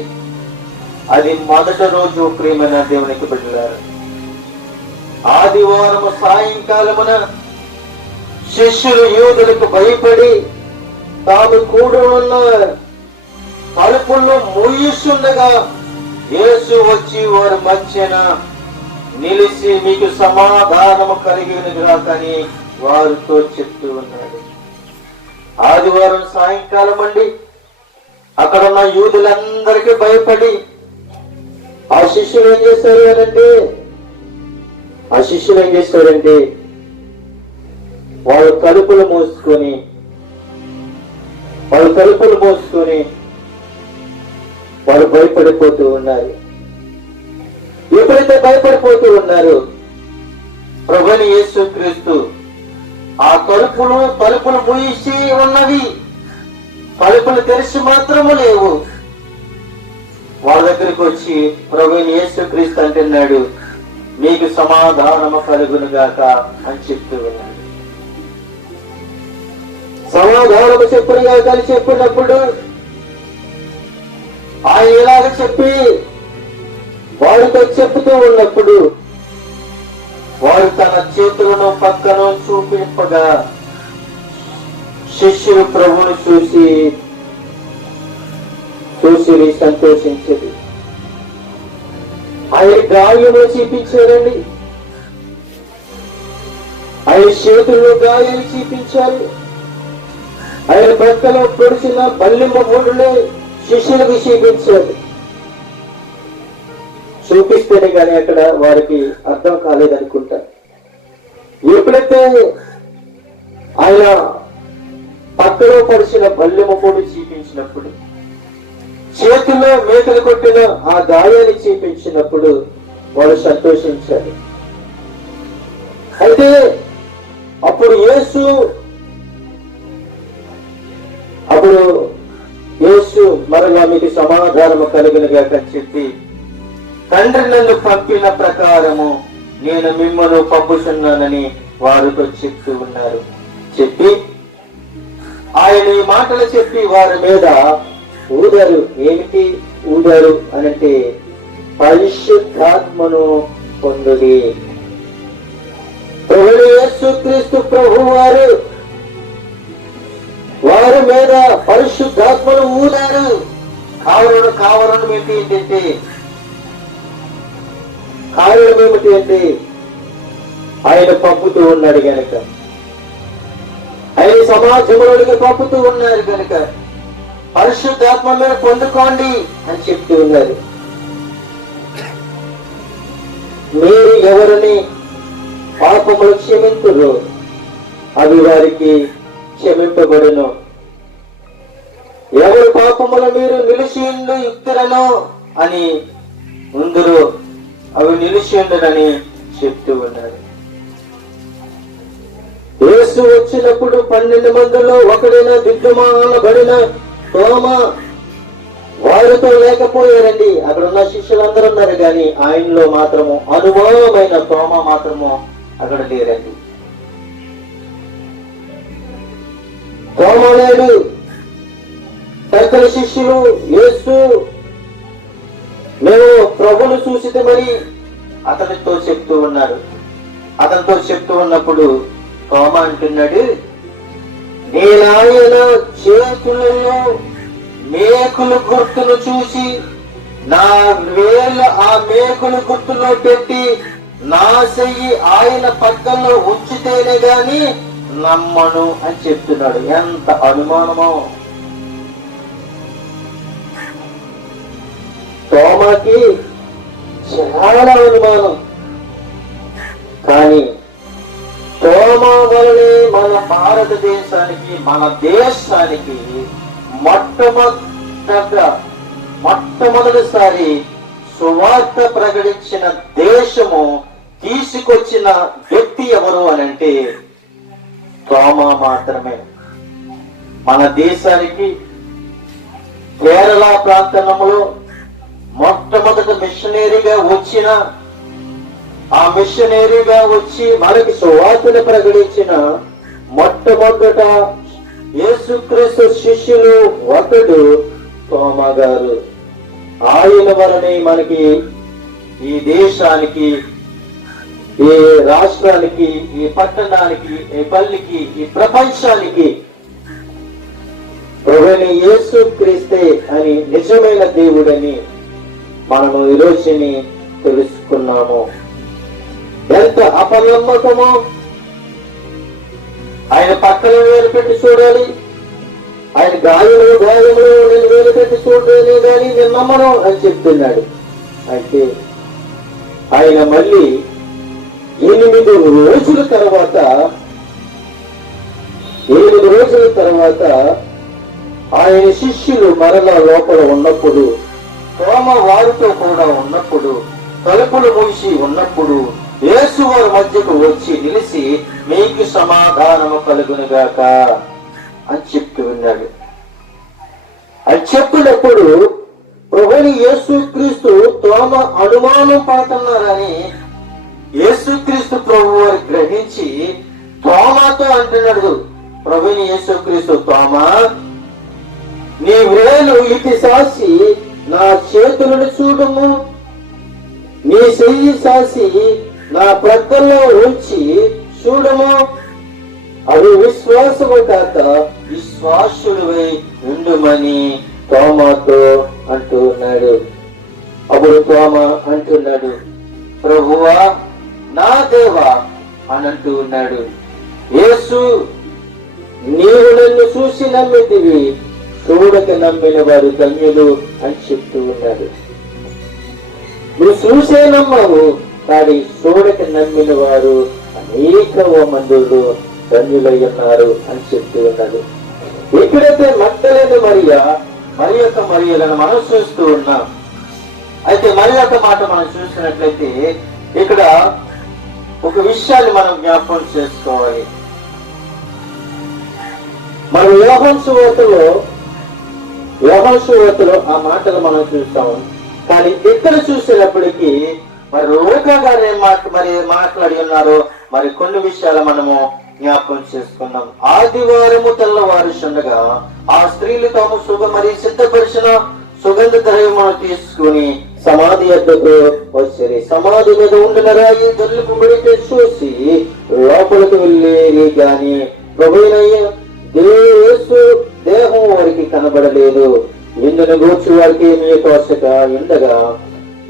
అది మొదటి రోజు ప్రియమైన దేవునికి బిడ్డలారా, ఆదివారం సాయంకాలమున శిష్యులు యూదులకు భయపడి తాము కూడా ఉన్న తలుపుల్లో మూయిస్తుండగా యేసు వచ్చి వారి మధ్యన నిలిచి మీకు సమాధానము కలిగినగాకని వారితో చెప్తూ ఉన్నాడు. ఆదివారం సాయంకాలం అండి, అక్కడ ఉన్న యూదులందరికీ భయపడి ఆ శిష్యులు ఏం చేశారంటే వాళ్ళు తలుపులు మోసుకొని వాళ్ళు భయపడిపోతూ ఉన్నారు. ఎప్పుడైతే భయపడిపోతూ ఉన్నారు, ప్రభువైన యేసుక్రీస్తు ఆ తలుపులు మూసి ఉన్నవి, తలుపులు తెరిచి మాత్రము లేవు. వాళ్ళ దగ్గరికి వచ్చి ప్రభువైన యేసుక్రీస్తు అంటున్నాడు, మీకు సమాధానము కలుగును గాక అని చెప్తూ ఉన్నాడు. సమాధానము చెప్పును గాక అని చెప్పినప్పుడు ఆయన ఇలాగ చెప్పి వారితో చెప్తూ ఉన్నప్పుడు వారు తన చేతులను పక్కను చూపింపగా శిష్యులు ప్రభువును చూసి సంతోషించదు. ఆయన గాయాలు చూపించారండి, ఆయన చేతుల్లో గాయాలు చూపించారు, ఆయన భర్తలో పొడిచిన బల్లింబ మూడులే శిష్యులకు చూపించారు. చూపిస్తేనే కానీ అక్కడ వారికి అర్థం కాలేదనుకుంటా. ఎప్పుడైతే ఆయన పక్కలో పొడిచిన బల్లింబ మూడు చూపించినప్పుడు, చేతుల్లో మేకలు కొట్టిన ఆ గాయాన్ని చూపించినప్పుడు వాళ్ళు సంతోషించారు. అయితే అప్పుడు యేసు మరలా మీకు సమాధానము కలుగును గాక అని చెప్పి, తండ్రి నన్ను పంపిన ప్రకారము నేను మిమ్మల్ని పంపుతున్నానని వారితో చెప్తూ ఉన్నారు. చెప్పి ఆయన ఈ మాటలు చెప్పి వారి మీద ఊదారు. ఏమిటి ఊదారు అనంటే, పరిశుద్ధాత్మను పొందుడి. ప్రభువైన యేసుక్రీస్తు ప్రభువారు వారి మీద పరిశుద్ధాత్మను ఊదారు. కారణం ఏమిటి అంటే ఆయన పంపుతూ ఉన్నాడు గనక, ఆయన సమాజంలోనికి పంపుతూ ఉన్నారు గనక పరిశుద్ధాత్మ మీద పొందుకోండి అని చెప్తూ ఉన్నారు. మీరు ఎవరిని పాపములు క్షమింతురో అవి వారికి క్షమింపబడును, ఎవరి పాపములు మీరు నిలిచియుండు యుక్తులను అని ముందురు అవి నిలిచియుండునని చెప్తూ ఉన్నారు. యేసు వచ్చినప్పుడు 12 మందిలో ఒకడైనా దిగ్గుమాలబడిన తోమ వారితో లేకపోయారండి. అక్కడ ఉన్న శిష్యులందరూ ఉన్నారు కానీ ఆయనలో మాత్రము అనుభవమైన తోమ మాత్రము అక్కడ లేరండి. తోమ లేడు. పెద్దల శిష్యులు యేసు మేము ప్రభువును చూసితమని అతనితో చెప్తూ ఉన్నారు. అతనితో చెప్తూ ఉన్నప్పుడు తోమ అంటున్నాడు, నేనాయన చేతులలో మేకులు గుర్తును చూసి నా వేలు ఆ మేకులు గుర్తులో పెట్టి నా చెయ్యి ఆయన పక్కల్లో ఉంచితేనే గాని నమ్మను అని చెప్తున్నాడు. ఎంత అనుమానమో! తోమకి చాలా అనుమానం. కానీ తోమ వలనే మన భారతదేశానికి, మన దేశానికి మొట్టమొదటిసారి సువార్త ప్రకటించిన దేశము తీసుకొచ్చిన వ్యక్తి ఎవరు అనంటే తోమ మాత్రమే. మన దేశానికి కేరళ ప్రాంతంలో మొట్టమొదట మిషనరీగా వచ్చి మనకి సువార్తను ప్రకటించిన మొట్టమొదట యేసుక్రీస్తు శిష్యులు ఒకడు తోమ గారు. ఆయన వలనే మనకి ఈ దేశానికి, ఈ రాష్ట్రానికి, ఈ పట్టణానికి, ఈ పల్లికి, ఈ ప్రపంచానికి ప్రభువైన యేసుక్రీస్తే అని నిజమైన దేవుడని మనము ఈ రోజుని తెలుసుకున్నాము. ఎంత అపనమ్మకమో! ఆయన పక్కన వేలు పెట్టి చూడాలి, ఆయన గాయములు నేను వేలు పెట్టి చూడలే కానీ నేను నమ్మను అని చెప్తున్నాడు. అయితే ఆయన మళ్ళీ 8 రోజుల తర్వాత ఆయన శిష్యులు మరలా లోపల ఉన్నప్పుడు, తోమ వారితో కూడా ఉన్నప్పుడు, తలుపులు మూసి ఉన్నప్పుడు యేసు వారి మధ్యకు వచ్చి నిలిచి, మీకు సమాధానము కలుగునుగాక అని చెప్తూ ఉన్నాడు. అది చెప్పినప్పుడు ప్రభుని యేసుక్రీస్తు తోమ అనుమానం పడుతున్నారని యేసుక్రీస్తు ప్రభు వారు గ్రహించి తోమాతో అంటున్నాడు, ప్రభుని యేసుక్రీస్తు, తోమా, నీ వేలు ఇటు సాసి నా చేతులను చూడము, నీ చెయ్యి సాసి నా ప్రక్కల్లో ఉంచి చూడము, అవి విశ్వాసము కాక విశ్వాసుడివై ఉండుమని తోమాతో అంటూ ఉన్నాడు. అప్పుడు తోమ అంటున్నాడు, ప్రభువా, నా దేవా అని అంటూ ఉన్నాడు. యేసు, నీవు నన్ను చూసి నమ్మితివి, చూడక నమ్మిన వారు ధన్యులు అని చెప్తూ ఉన్నాడు. నువ్వు చూసే నమ్మావు, కానీ చూడక నమ్మిన వారు అనేక మందులు ధన్యులై ఉన్నారు అని చెప్తూ ఉన్నాడు. ఎక్కడైతే మగ్దలేని మరి యొక్క మరియలను మనం చూస్తూ ఉన్నాం. అయితే మరి యొక్క మాట మనం చూసినట్లయితే ఇక్కడ ఒక విషయాన్ని మనం జ్ఞాపకం చేసుకోవాలి. మనం యోహాను సువార్తలో ఆ మాటలు మనం చూస్తాము. కానీ ఇక్కడ చూసేటప్పటికీ మరి లూకా గారు మాట్లాడి ఉన్నారో మరి కొన్ని విషయాలు మనము జ్ఞాపకం చేసుకున్నాం. ఆదివారము తెల్లవారుచుండగా ఆ స్త్రీలు తాము సిద్ధపరిచిన సుగంధ ద్రవ్యమును తీసుకుని సమాధి వద్దకు వచ్చి సమాధి మీద ఉండిన రాయి దొర్లిపబడితే చూసి లోపలికి వెళ్ళేది గాని ప్రభువైన యేసు దేహం వారికి కనబడలేదు. ఇందును గూర్చి వారికి ఏమీ తోచక ఉండగా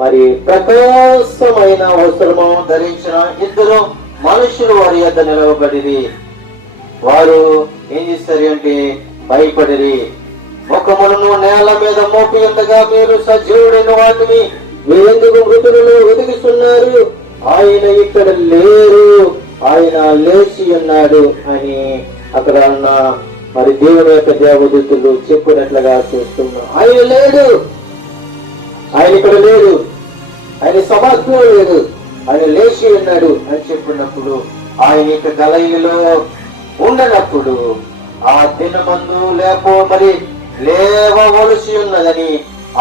మరి ప్రకాశమైన వస్త్రము ధరించిన 2 మనుషులు వారి యొద్ద నిలవబడిరి. వారు ఏం చేస్తారు అంటే భయపడిరి. ముఖములను నేల మీద మోపి ఉండగా, మీరు సజీవుడైన వాటిని మీరెందుకు మృతులను వెతుకుతున్నారు? ఆయన ఇక్కడ లేరు, ఆయన లేచి ఉన్నాడు అని అక్కడ ఉన్న మరి దేవుని యొక్క దేవదూతులు చెప్పినట్లుగా చూస్తున్నాం. ఆయన లేడు, ఆయన ఇక్కడ లేడు, ఆయన సమాధిలో లేడు, ఆయన లేచి ఉన్నాడు అని చెప్పినప్పుడు, ఆయన ఇక గలయిలో ఉండనప్పుడు ఆ దినమందు లేవవలసి ఉన్నదని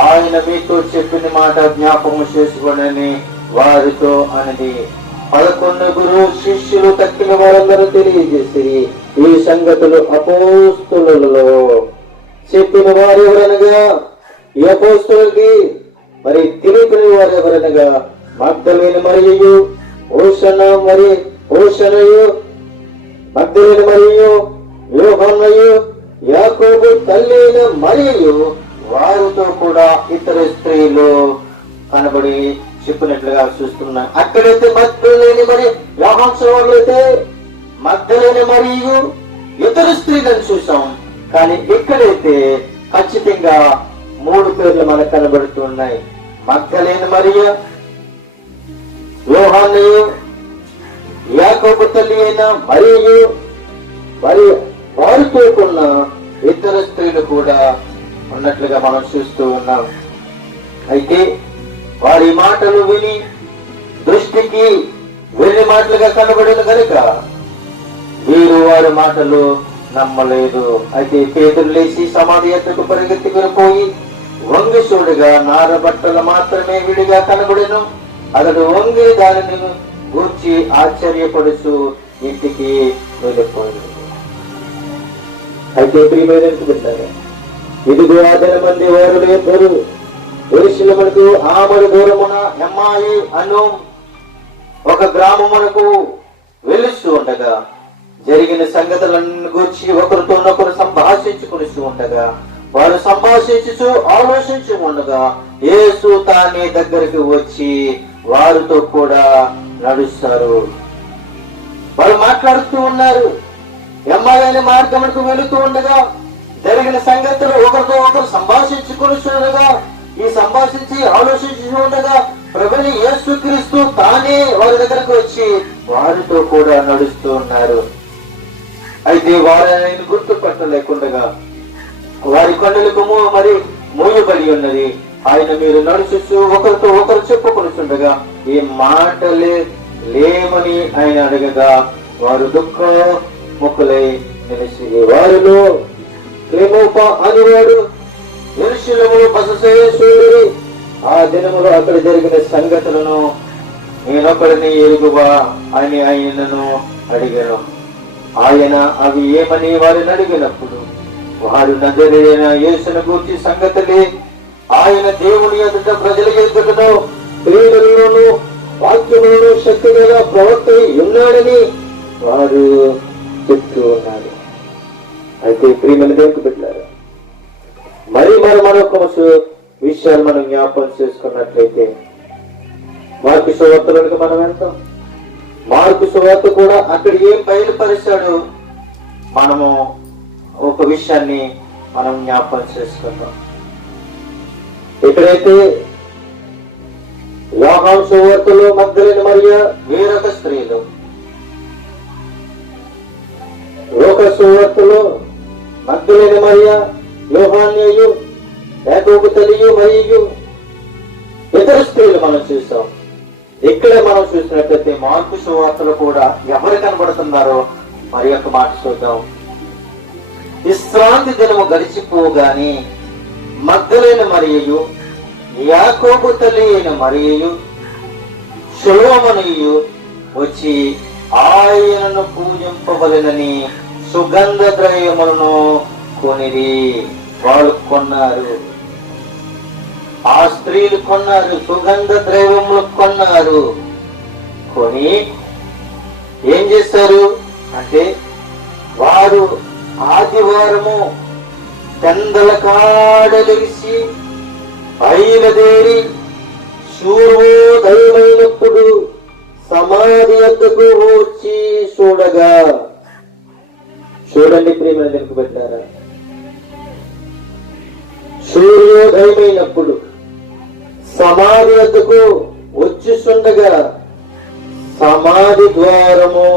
ఆయన మీతో చెప్పిన మాట జ్ఞాపకం చేసుకోనని వారితో అనేది. 11 శిష్యులు తక్కిన వారందరూ తెలియజేసి ఈ సంగతులు అపోస్తులలో చెప్పిన వారు ఎవరనగా, ఈ అపోస్తులకి మరి తెలిపిన వారు ఎవరనగా మగ్దలేని మరియు మగ్దలేని మరియు యోహన్నయు యాకోబు తల్లి అయిన మరియు వారితో కూడా ఇతర స్త్రీలు కనబడి చెప్పినట్లుగా చూస్తున్నాం. అక్కడైతే మగ్దలేని మరి యోహాను అయితే మగ్దలేని మరియు ఇతర స్త్రీలను చూసాం. కానీ ఇక్కడైతే ఖచ్చితంగా 3 పేర్లు మనకు కనబడుతున్నాయి. మగ్దలేని మరియు యోహాన్నయు యాకోబు తల్లి అయిన మరియు వారితో ఉన్న ఇతర స్త్రీలు కూడా ఉన్నట్లుగా మనం చూస్తూ ఉన్నాం. అయితే వారి మాటలు విని దృష్టికి వెళ్లి మాటలుగా కనబడిన కనుక వీరు వారి మాటలు నమ్మలేదు. అయితే పేతురు లేచి సమాధి ఎద్దకు పరిగెత్తుకుని పోయి వంగి చూడగా నార బట్టలు మాత్రమే విడిగా కనబడెను. అతడు వంగి దానిని గూర్చి ఆశ్చర్యపడుచు ఇంటికి వెళ్ళిపోయాడు. అయితే ప్రియమైన ఇదిగో 10 మంది వారు లేరు. యెరూషలేమునకు ఆమడు దూరమున ఎమ్మాయి అను ఒక గ్రామమునకు వెళ్ళిస్తూ ఉండగా జరిగిన సంగతులను గూర్చి ఒకరితో సంభాషించుకుని ఉండగా వారు సంభాషించుచు ఆలోచించి ఉండగా యేసు తానే దగ్గరికి వచ్చి వారితో కూడా నడుస్తారు. వారు మాట్లాడుతూ ఉన్నారు. ఎమ్మాయి అనే మార్గమునకు వెళుతూ ఉండగా జరిగిన సంగతులు ఒకరితో ఒకరు సంభాషించుకుని ఉండగా ఈ సంభాషించి ఆలోచించి ఉండగా ప్రభుని యేసుక్రీస్తు తానే వారి దగ్గరకు వచ్చి వారితో కూడా నడుస్తూ ఉన్నారు. అయితే వారు ఆయన గుర్తుపట్టలేకుండగా వారి కన్నులకు మరి మూయబడి ఉన్నది. ఆయన మీరు నడుచుచు ఒకరితో ఒకరు చెప్పుకొనిచుండగా ఈ మాటలే లేమని ఆయన అడగగా వారు దుఃఖ ముఖులై నిలిచి వారిలో క్లెమోప అనేవాడు యెరూషలేములో బస చేయుచుండిరి. ఆ దినములో అక్కడ జరిగిన సంగతులను నేనొకడిని ఎరుగువా అని ఆయనను అడిగాను. ఆయన అవి ఏమని వారిని అడిగినప్పుడు వారు నజరేయుడైన యేసును గూర్చి సంగతులే, ఆయన దేవుని ఎదుట ప్రజల ఎదుటను క్రీడల్లోనూ వాక్యములను శక్తి గల ప్రవక్త ఉన్నాడని వారు చెప్తూ ఉన్నారు. అయితే ప్రియమైన దేవునికి పెట్టారు. మరొక విషయాలు మనం జ్ఞాపకం చేసుకున్నట్లయితే మార్కు సువార్తలోకి మనం వెళ్తాం. మార్కు సువార్త కూడా అక్కడ ఏం బయలుపరిచాడు మనము ఒక విషయాన్ని మనం జ్ఞాపకం చేసుకుందాం. ఎక్కడైతే యోహాను సువార్తలో మగ్దలేని మరియ వేరొక స్త్రీలు, లోక సువార్తలో మగ్దలేని మరియ, యోహాన్యు, యాకోబు తల్లియు మరియు ఇతర స్త్రీలు మనం చూసాం. ఇక్కడ మనం చూసినట్లయితే మార్కు సువార్తలో కూడా ఎవరు కనబడుతున్నారో మరి యొక్క మాట చూద్దాం. విశ్రాంతి దినము గడిచిపోగానే మగ్దలేని మరియయు, యాకోబు తల్లి అయిన మరియయు, సొలొమోనుయు వచ్చి ఆయనను పూజింపవలెనని సుగంధ ద్రవ్యములను కొనిరి. వాళ్ళు కొన్నారు, ఆ స్త్రీలు కొన్నారు, సుగంధ ద్రవ్యములు కొన్నారు. కొని ఏం చేస్తారు అంటే వారు ఆదివారము పెందల కాడలేసి బయలుదేరి సూర్యోదయమైనప్పుడు సమాధి వద్దకు వచ్చి చూడగా, చూడండి ప్రేమ ఎందుకు పెట్టారా, సూర్యోదయమైనప్పుడు సమాధి వద్దకు వచ్చుచుండగా సమాధి ద్వారము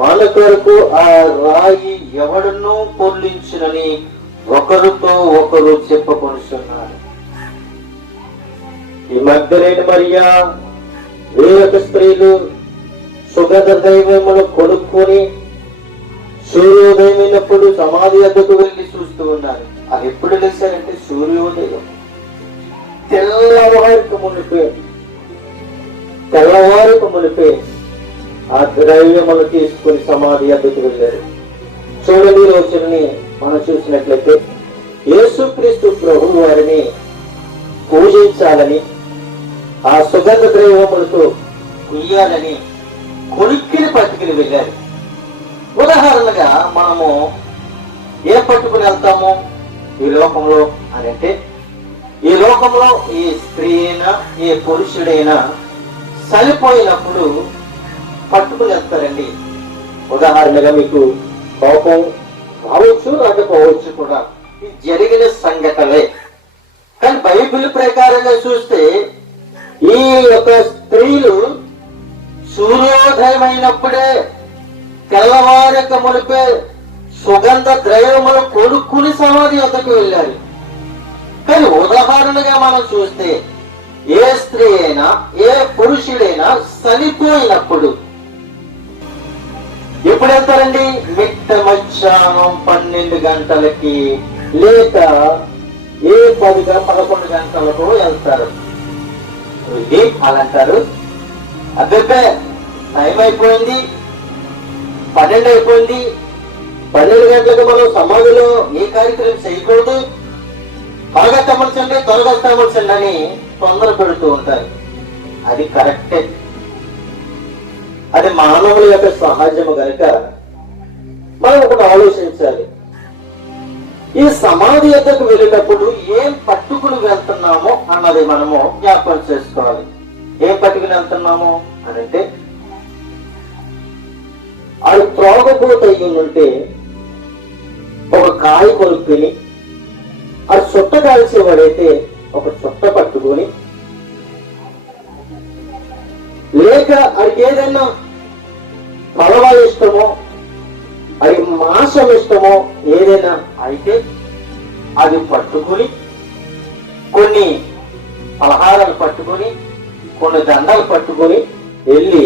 మన కొరకు ఆ రాయి ఎవడనూ పొర్లించునని ఒకరితో ఒకరు చెప్పుకొనిచున్నారు. ఈ మగ్దలేని మరియా వేరొక స్త్రీలు సుగంధ ద్రవ్యములు కొనుక్కొని సూర్యోదయమైనప్పుడు సమాధి వద్దకు వెళ్ళి చూస్తూ ఉన్నారు. అది ఎప్పుడు లేచారంటే సూర్యోదయం తెల్లవారికి మునిపే ఆ ద్రవ్యములు తీసుకుని సమాధి వద్దకు వెళ్ళారు. చూడని రోజుల్ని మనం చూసినట్లయితే యేసుక్రీస్తు ప్రభువు వారిని పూజించాలని, ఆ సుగంధ ద్రవ్యములతో కుయ్యాలని కొనుక్కిని పట్టుకుని వెళ్ళారు. ఉదాహరణగా మనము ఏ పట్టుకుని వెళ్తాము ఈ లోకంలో అని అంటే, ఈ లోకంలో ఈ స్త్రీ అయినా ఏ పురుషుడైనా చనిపోయినప్పుడు పట్టుకుని వెళ్తారండి. ఉదాహరణగా మీకు కోపం రావచ్చు, రాకపోవచ్చు కూడా, ఇది జరిగిన సంఘటనలే. కానీ బైబిల్ ప్రకారంగా చూస్తే ఈ యొక్క స్త్రీలు సూర్యోదయమైనప్పుడే తెల్లవారక మునిపే సుగంధ ద్రవ్యములు కొనుక్కుని సమాధి వద్దకు వెళ్ళారు. కానీ ఉదాహరణగా మనం చూస్తే ఏ స్త్రీ అయినా ఏ పురుషుడైనా చనిపోయినప్పుడు ఎప్పుడు వెళ్తారండి? మిట్ట మధ్యాహ్నం 12 గంటలకి లేక ఏ 11 గంటలకు వెళ్తారు. ఇది అలాంటారు, అబ్బే టైం అయిపోయింది, 12 అయిపోయింది, 12 గంటలకు మనం సమాధిలో ఏ కార్యక్రమం చేయకూడదు, త్వరగా తమల్చండి అని తొందర పెడుతూ ఉంటారు. అది కరెక్టే, అది మానవుల యొక్క సహజము కనుక మనం ఒకటి ఆలోచించాలి. ఈ సమాధి వద్దకు వెళ్ళేటప్పుడు ఏం పట్టుకుని వెళ్తున్నామో అన్నది మనము జ్ఞాపకం చేసుకోవాలి. ఏం పట్టుకుని వెళ్తున్నాము అనంటే, అది త్రోగబోతయ్యి ఉంటే ఒక కాయ కొనుక్కుని అది చుట్ట కాల్చేవాడైతే ఒక చుట్ట పట్టుకొని, లేక అడికి ఏదైనా పలవా ఇష్టమో, అది మాంసం ఇష్టమో ఏదైనా అయితే అది పట్టుకుని, కొన్ని పలహారాలు పట్టుకొని, కొన్ని దండాలు పట్టుకొని వెళ్ళి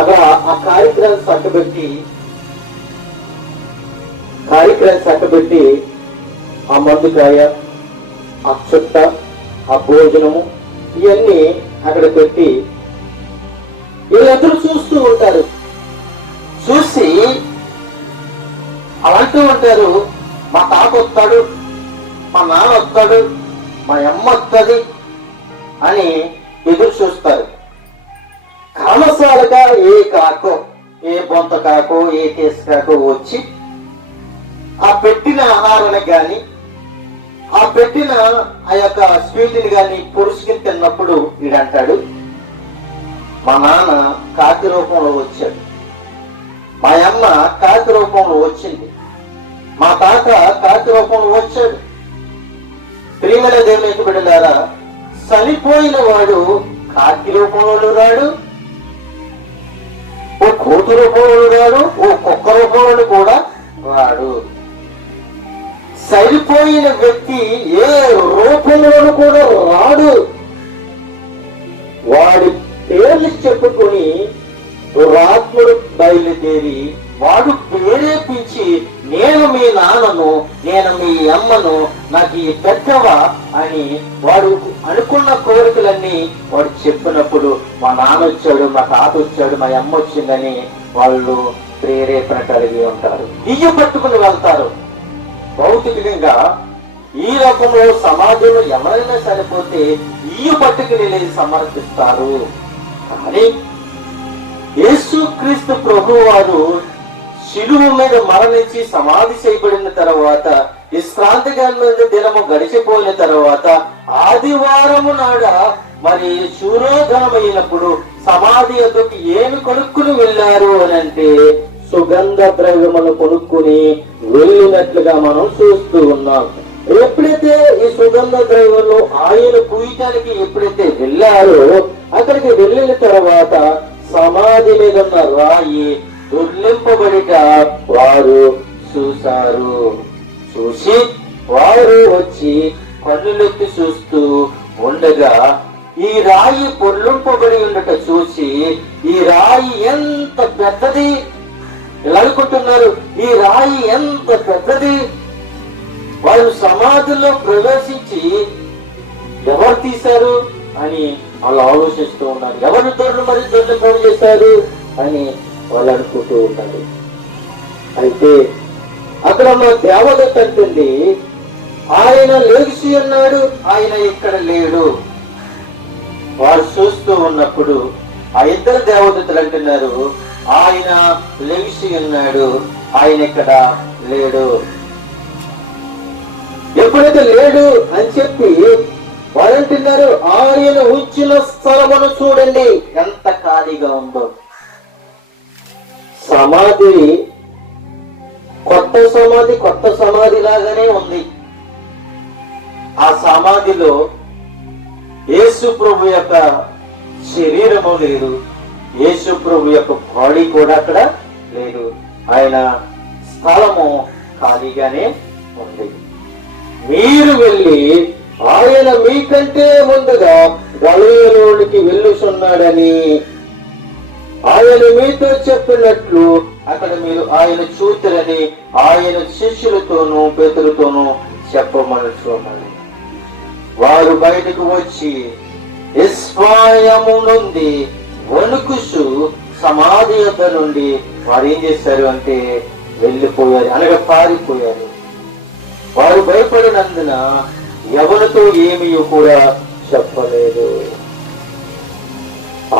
అక్కడ ఆ కార్యక్రమం చక్కబెట్టి ఆ మందుకాయ, ఆ చుట్ట, ఆ భోజనము ఇవన్నీ అక్కడ పెట్టి వీళ్ళందరూ చూస్తూ ఉంటారు. చూసి అలాంటూ ఉంటారు, మా తాత వస్తాడు, మా నాన్న వస్తాడు, మా అమ్మ వస్తుంది అని ఎదురు చూస్తారు. క్రమసాలుగా ఏ కాకో, ఏ బొంత కాకో, ఏ కేసు కాకో వచ్చి ఆ పెట్టిన ఆహారాన్ని గాని, ఆ పెట్టిన ఆ యొక్క స్వీట్ని గాని పురుషుకుని తిన్నప్పుడు వీడంటాడు, మా నాన్న కాకి రూపంలో వచ్చాడు, మా అమ్మ కాకి రూపంలో వచ్చింది, మా తాత కాకి రూపంలో వచ్చాడు. ప్రియమైన దేవునికి బిడ్డలారా, చనిపోయిన వాడు కాకి రూపంలో రాడు, ఓ కోతి రూపంలో రాడు, ఓ కుక్క రూపంలో కూడా రాడు. చనిపోయిన వ్యక్తి ఏ రూపంలోనూ కూడా రాడు. వాడి పేర్లు చెప్పుకొని దురాత్ముడు బయలుదేరి వాడు ప్రేరేపించి, నేను మీ నాన్నను, నేను మీ అమ్మను, నాకు ఈ పెద్దవా అని వాడు అనుకున్న కోరికలన్నీ వాడు చెప్పినప్పుడు, మా నాన్న వచ్చాడు, మా తాత వచ్చాడు, మా అమ్మ వచ్చిందని వాళ్ళు ప్రేరేపణ కలిగి ఉంటారు. ఇయ్య పట్టుకుని వెళ్తారు. భౌతికంగా ఈ రకంలో సమాజంలో ఎవరైనా సరిపోతే ఇయ్య పట్టుకుని వెళ్ళి సమర్పిస్తారు. కానీ యేసుక్రీస్తు ప్రభువు వారు శిలువ మీద మరణించి సమాధి చేయబడిన తర్వాత, విశ్రాంతి దినము గడిచిపోయిన తర్వాత, ఆదివారము నాడ మరి సూర్యోదయమైనప్పుడు సమాధి వద్దకు ఏమి కొనుక్కుని వెళ్ళారు అని అంటే సుగంధ ద్రవ్యములు కొనుక్కుని వెళ్ళినట్లుగా మనం చూస్తూ ఉన్నాం. ఎప్పుడైతే ఈ సుగంధ ద్రవ్యములు ఆయన పూయటానికి ఎప్పుడైతే వెళ్ళారో, అక్కడికి వెళ్ళిన తర్వాత సమాధి మీద ఉన్న రాయి దుర్లింపబడిట వారు చూశారు. చూసి వారు వచ్చి కన్నులెత్తి చూస్తూ ఉండగా ఈ రాయి పొర్లింపబడి ఉండట చూసి, ఈ రాయి ఎంత పెద్దది, ఇలా అనుకుంటున్నారు, ఈ రాయి ఎంత పెద్దది. వాళ్ళు సమాధిలో ప్రవేశించి ఎవరు తీశారు అని వాళ్ళు ఆలోచిస్తూ ఉన్నారు. ఎవరు దొడ్లు చేశారు అని వాళ్ళు అనుకుంటూ ఉన్నారు. అయితే అక్కడ మా దేవదత్త అంటుంది, ఆయన లేచి ఉన్నాడు, ఆయన ఇక్కడ లేడు. వారు చూస్తూ ఉన్నప్పుడు ఆ ఇద్దరు దేవదత్తులు అంటున్నారు, ఆయన లేచి ఉన్నాడు, ఆయన ఇక్కడ లేడు. ఎప్పుడైతే లేడు అని చెప్పి వారు అంటున్నారు, ఆయన ఉంచిన స్థలమును చూడండి ఎంత ఖాళీగా ఉందో. సమాధి కొత్త సమాధి లాగానే ఉంది. ఆ సమాధిలో యేసు ప్రభు యొక్క శరీరము లేదు, యేసు ప్రభు యొక్క బాడీ కూడా అక్కడ లేదు. ఆయన స్థలము ఖాళీగానే ఉంది. మీరు వెళ్ళి ఆయన మీకంటే ముందుగా గలిలయలోనికి వెళ్ళుచున్నాడని ఆయన మీతో చెప్పినట్లు అక్కడ మీరు ఆయన చూతులని ఆయన శిష్యులతోనూ పేతులతోనూ చెప్పమనుచున్నాడు. వారు బయటకు వచ్చి విస్మయము నుండి వణుకుచు సమాధి యొద్ద నుండి వారు ఏం చేశారు అంటే వెళ్ళిపోయారు, అనగా పారిపోయారు. వారు భయపడినందున ఎవరితో ఏమీ కూడా చెప్పలేదు.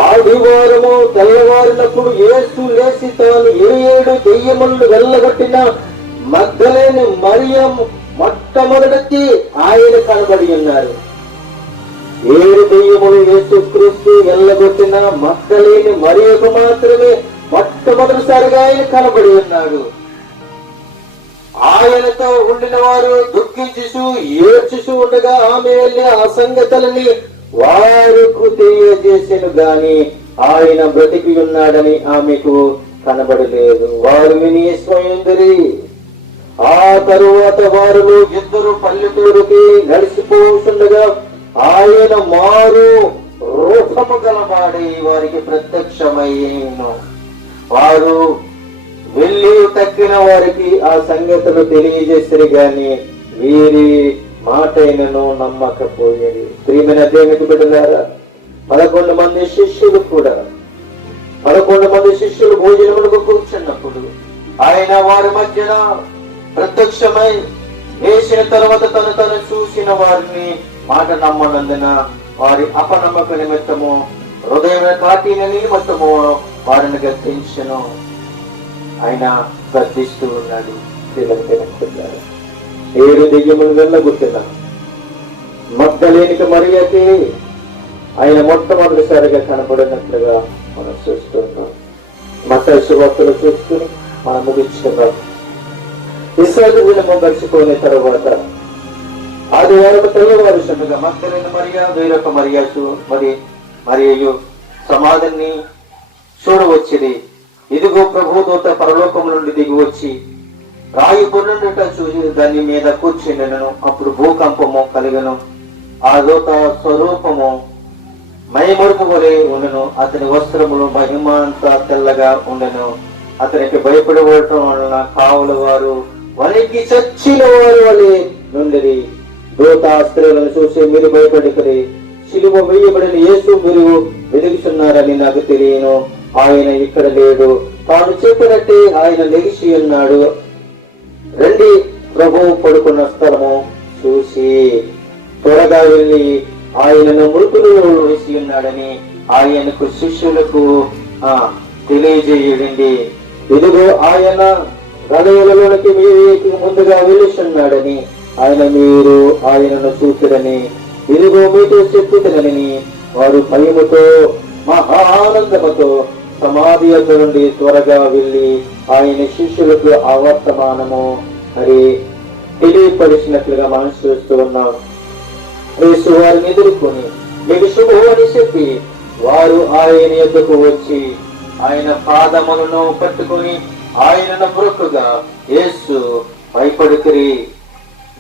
ఆదివారము తెల్లవారినప్పుడు యేసు లేచి తాను 7 దెయ్యములను వెళ్ళగొట్టిన మగ్దలేని మరియం మొట్టమొదటి ఆయన కనబడి ఉన్నారు. 7 దెయ్యములు యేసుక్రీస్తు వెళ్ళగొట్టిన మగ్దలేని మరియకు మాత్రమే మొట్టమొదటిసారిగా ఆయన కనబడి ఉన్నాడు. ఆయనతో ఉండిన వారు దుఃఖించుచు ఏడ్చుచు ఉండగా ఆమె వెళ్ళి ఆ సంగతులని వారికి తెలియజేసెను గాని ఆయన బ్రతికి ఉన్నాడని ఆమెకు కనబడలేదు. వారు విని స్వయందరి. ఆ తరువాత వారు ఇద్దరు పల్లెటూరుకి నడిచిపోతుండగా ఆయన మారు రూపము గలవాడై వారికి ప్రత్యక్షమయ్యేను. వారు వెళ్ళి తక్కిన వారికి ఆ సంగతులు తెలియజేసరి గాని వీరి మాటైనను నమ్మకపోయేది. ప్రియమైన దేవునికి బిడ్డలారా, 11 మంది శిష్యులు కూడా 11 మంది శిష్యులు భోజనములకు కూర్చున్నప్పుడు ఆయన వారి మధ్యన ప్రత్యక్షమై వేసిన తర్వాత తను చూసిన వారిని మాట నమ్మనందున వారి అపనమ్మక నిమిత్తము హృదయం కాటిన నిమిత్తము వారిని గద్దించను. ఆయన గద్దిస్తూ ఉన్నాడు. 7 దెయ్యములు వెళ్ళగొట్టిన మగ్దలేనికి మరియకి ఆయన మొట్టమొదటిసారిగా కనపడినట్లుగా మనం చూస్తున్నాం. మత్తయి సువార్తలు చూసుకుని మనం ముగించుకున్నాం. ఇస్రాయేలు దినము గడిచిపోయిన తరువాత ఆదివారం తెల్లవారుషంగా మగ్దలేని మరియా వేరొక మరియు సమాధిని చూడవచ్చిది. ఇదిగో ప్రభుదూత పరలోకం నుండి దిగి వచ్చి రాయి కొన్నుండుట చూసి దాని మీద కూర్చుండెను. అప్పుడు భూకంపము కలిగను. ఆ దూత స్వరూపము మైమరుపు వలె ఉండెను. అతని వస్త్రములు మహిమ అంతా తెల్లగా ఉండెను. అతనికి భయపడబడటం వలన కావుల వారు వనికి చచ్చిన వారు వలె నుండి దూత స్త్రీలను చూసి మీరు భయపడికరి, శిలువ వేయబడిన యేసు మీరు వెలుగుతున్నారని నాకు తెలియను. ఆయన ఇక్కడ లేడు, తాను చెప్పినట్టే ఆయన లెగిసి ఉన్నాడు. రండి, ప్రభువు పడుకున్న స్థలము చూసి త్వరగా వెళ్ళి ఆయనను మృతులలో వేసి ఉన్నాడని ఆయనకు శిష్యులకు తెలియజేయండి. ఇదిగో ఆయన గలయలలోనికి మీకు ముందుగా వెలుస్తున్నాడని మీరు ఆయనను చూసిరని ఇదిగో మీతో చెప్పుతునని వారు భయముతో మహా ఆనందముతో సమాధి యొద్ద నుండి త్వరగా వెళ్ళి ఆయన శిష్యులకు ఆ వర్తమానము మరి తెలియపరిచినట్లుగా మనం చూస్తూ ఉన్నాం. యేసు వారిని ఎదుర్కొని మీకు శుభం అని చెప్పి వారు ఆయన యొద్దకు వచ్చి ఆయన పాదములను పట్టుకొని ఆయనను మొక్కుగా, యేసు భయపడుకురి,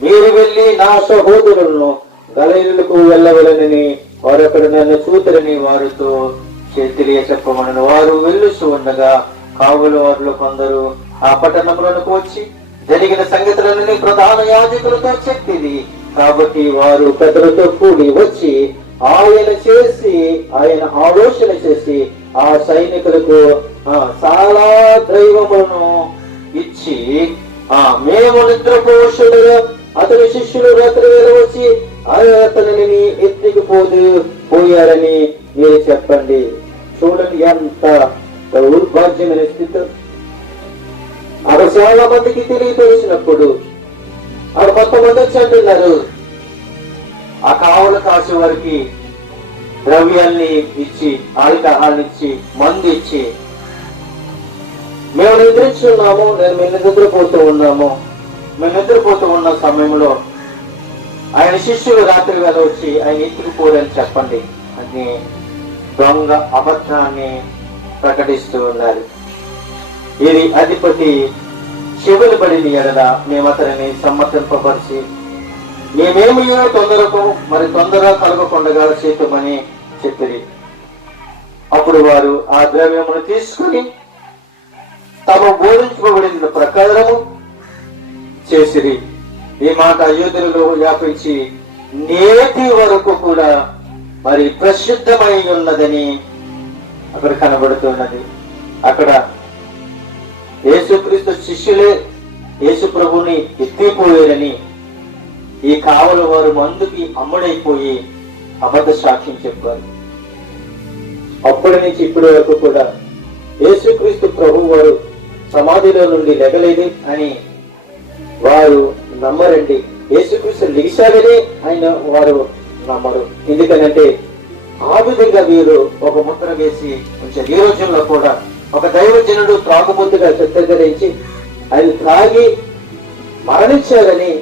మీరు వెళ్ళి నా సహోదరులను గలిలయకు వెళ్ళవలెనని వారు అక్కడ నన్ను చూతురని వారితో తెలియచెప్పమనను. వారు వెళ్ళుచూ ఉండగా కావుల వారిలో కొందరు ఆ పట్టణంలోనికి వచ్చి జరిగిన సంగతులన్నీ ప్రధాన యాజకులతో చెప్పింది. కాబట్టి వారు పెద్దలతో కూడి వచ్చి ఆయన ఆలోచన చేసి ఆ సైనికులకు చాలా ద్రైవములను ఇచ్చి మేము నిద్రపోషుడుగా అతని శిష్యులు రాత్రి వేళ వచ్చి అతనిని పోయారని మీరు చెప్పండి. చూడండి ఎంత దౌర్భాగ్యమైన స్థితి. అక్కడ చాలా మందికి తెలియపరిచినప్పుడు అక్కడ కొంతమంది వచ్చి అంటున్నారు, ఆ కావుల కాసే వారికి ద్రవ్యాన్ని ఇచ్చి, ఆల్కహాల్ ఇచ్చి, మందు ఇచ్చి మేము నిద్రించున్నాము, మేము నిద్రపోతూ ఉన్న సమయంలో ఆయన శిష్యులు రాత్రి వేళ వచ్చి ఆయన ఎత్తుకుపోరని చెప్పండి అని దొంగ అబద్ధాన్ని ప్రకటిస్తూ ఉన్నారు. ఇది అధిపతి చెవులు పడిన ఎడల మేము అతనిని సమ్మతింపబరిచి మేమేమి తొందరగా కలగకుండా చేతుమని చెప్పిరి. అప్పుడు వారు ఆ ద్రవ్యమును తీసుకుని తమ బోధించబడిన ప్రకారము చేసిరి. ఈ మాట యూదులలో వ్యాపించి నేటి వరకు కూడా మరి ప్రసిద్ధమై ఉన్నదని అక్కడ కనబడుతున్నది. అక్కడ యేసుక్రీస్తు శిష్యులే యేసు ప్రభుని ఎత్తిపోయారని ఈ కావల వారు మందుకి అమ్ముడైపోయి అబద్ధ సాక్ష్యం చెప్పారు. అప్పటి నుంచి ఇప్పటి వరకు కూడా యేసుక్రీస్తు ప్రభు వారు సమాధిలో నుండి లెగలేదు అని వారు నమ్మరండి. యేసుక్రీస్తు లెగిశాడని ఆయన వారు నమ్మరు. ఎందుకనంటే ఆ విధంగా వీరు ఒక ముద్ర వేసి ఉంచారు. ఈ రోజుల్లో కూడా ఒక దైవజనుడు త్రాగుబోతుగా చిత్రీకరించి ఆయన త్రాగి మరణించారని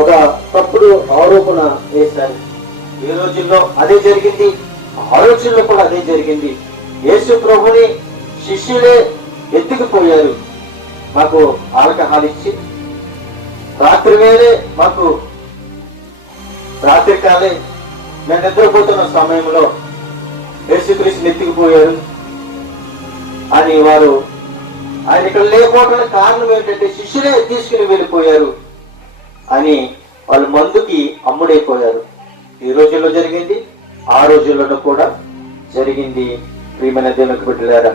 ఒక తప్పుడు ఆరోపణ వేశారు. ఈ రోజుల్లో అదే జరిగింది, ఆ రోజుల్లో కూడా అదే జరిగింది. యేసు ప్రభుని శిష్యులే ఎత్తుకుపోయారు. మాకు ఆల్కహాల్ ఇచ్చి రాత్రి వేళే మాకు రాత్రి కాలే మేము నిద్రపోతున్న సమయంలో యేసుక్రీస్తుని ఎత్తుకుపోయారు అని వారు, ఆయన ఇక్కడ లేకపోవడానికి కారణం ఏంటంటే శిష్యులే తీసుకుని వెళ్ళిపోయారు అని వాళ్ళు మందుకి అమ్ముడైపోయారు. ఈ రోజుల్లో జరిగింది, ఆ రోజుల్లో కూడా జరిగింది. ప్రియమైన దేవునికి బిడ్డలారా,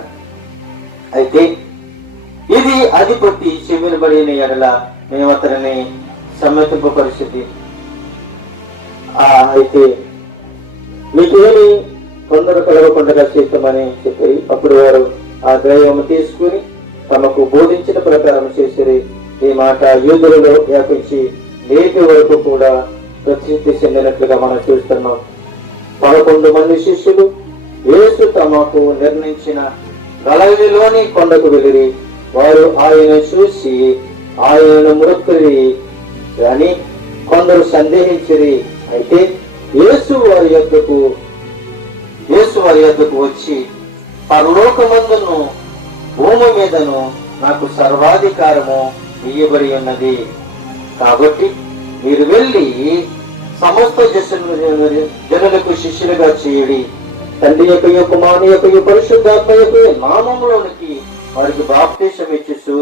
అయితే ఇది అధిపతి చెవినబడిన ఎడల మేము అతనిని సమ్మతింపు పరిస్థితి. అయితే మీకేమి కొందరు కలగకుండా చేస్తామని చెప్పి అప్పుడు వారు ఆ ద్రవ్యము తీసుకుని తమకు బోధించిన ప్రకారం చేసిరి. ఈ మాట యూదులలో వ్యాపించి నేటి వరకు కూడా ప్రసిద్ధి చెందినట్లుగా మనం చూస్తున్నాం. 11 మంది శిష్యులు యేసు తమకు నిర్ణయించిన గలిలయలోని కొండకు వెళ్ళిరి. వారు ఆయన చూసి ఆయనను మృక్కురి కానీ కొందరు సందేహించిరి. అయితే యేసు వారి యొద్దకు వచ్చి, పరలోకమందును భూమి మీదను నాకు సర్వాధికారము ఇయ్యబడి ఉన్నది. కాబట్టి మీరు వెళ్ళి సమస్త జనులకు శిష్యులుగా చేయుడి. తండ్రి యొక్క కుమారుని యొక్క పరిశుద్ధాత్మ యొక్క నామములోనికి వారికి బాప్తిసం ఇచ్చుచు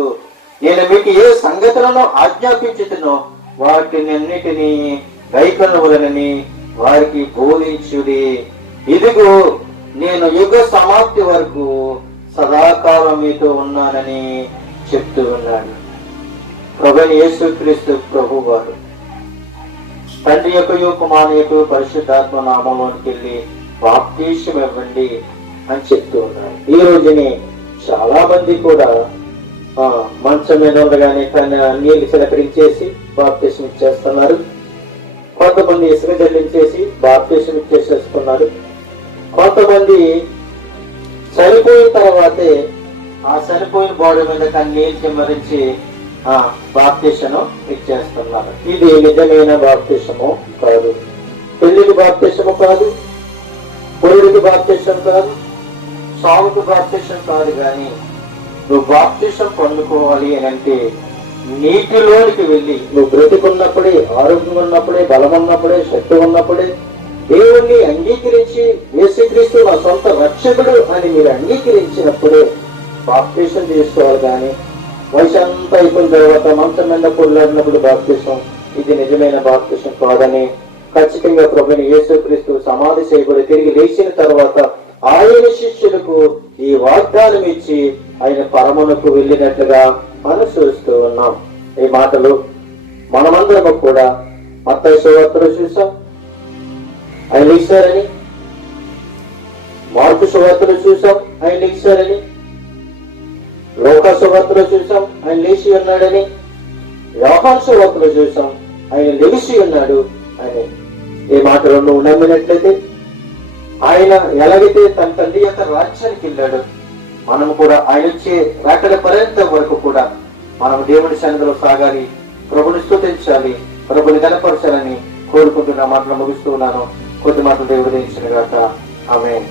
నేను మీకు ఏ సంగతులను ఆజ్ఞాపించుతున్నో వాటినన్నిటినీ గైకొనవలెనని వారికి బోధించుడి. ఇదిగో నేను యుగ సమాప్తి వరకు సదాకాలం మీతో ఉన్నానని చెప్తూ ఉన్నాడు. ప్రభువైన యేసుక్రీస్తు ప్రభు వారు తండ్రి యొక్క కుమారుని యొక్క పరిశుద్ధాత్మ నామంలోనికి వెళ్ళి బాప్తిసం ఇవ్వండి అని చెప్తూ ఉన్నారు. ఈ రోజుని చాలా మంది కూడా మంచం మీద ఉండగానే నీళ్లు చిలకరించేసి బాప్తిసం ఇచ్చేస్తున్నారు. కొంతమంది ఇసుక జల్లించేసి బాప్తిసం ఇచ్చేసేస్తున్నారు. కొంతమంది చనిపోయిన తర్వాతే ఆ చనిపోయిన బాడీ మీద నీళ్ళు చిమ్మరించి బాప్తిసము ఇచ్చేస్తున్నారు. ఇది నిజమైన బాప్తిసము కాదు. పెళ్లికి బాప్తిసము కాదు, పొరుడికి బాప్తిసం కాదు, సాగుకు బాప్తిసం కాదు. కానీ నువ్వు బాప్తిసం పొందుకోవాలి అని అంటే నీటిలోనికి వెళ్ళి నువ్వు బ్రతికున్నప్పుడే, ఆరోగ్యం ఉన్నప్పుడే, బలం ఉన్నప్పుడే, శక్తి ఉన్నప్పుడే దేవుణ్ణి అంగీకరించి యేసుక్రీస్తు నా సొంత రక్షకుడు అని మీరు అంగీకరించినప్పుడే బాప్తిసం తీసుకోవాలి. కానీ వయసు అంతా అయిపోయిన తర్వాత మంచం మీద పొల్లాడినప్పుడు బాప్తిసం ఇది నిజమైన బాప్తిసం కాదని ఖచ్చితంగా ప్రభువైన యేసుక్రీస్తు సమాధి చేయబడి తిరిగి లేచిన తర్వాత ఆయన శిష్యులకు ఈ వాగ్దానం ఇచ్చి ఆయన పరమునకు వెళ్ళినట్లుగా మనం చూస్తూ ఉన్నాం. ఈ మాటలు మనమందరం కూడా మత్తయి సువార్తలో చూసాం, ఆయన లేచారని. మార్కు సువార్తలో చూసాం, ఆయన లేచారని. లూకా సువార్తలో చూసాం, ఆయన లేచి ఉన్నాడని. యోహాను సువార్తలో చూసాం, ఆయన లెగిసి ఉన్నాడు అని. ఈ మాటలు నువ్వు నమ్మినట్లయితే ఆయన ఎలాగైతే తన తండ్రి యొక్క రాజ్యానికి వెళ్ళాడు, మనం కూడా ఆయన వచ్చే రాకడ పర్యంతం వరకు కూడా మనం దేవుని సన్నిధిలో సాగాలి, ప్రభుని స్తుతించాలి, ప్రభుని కనపరచాలని కోరుకుంటున్న మాటలు ముగిస్తూ ఉన్నాను. కొద్ది మాటలు దేవుడు దించిన గాక. ఆమేన్.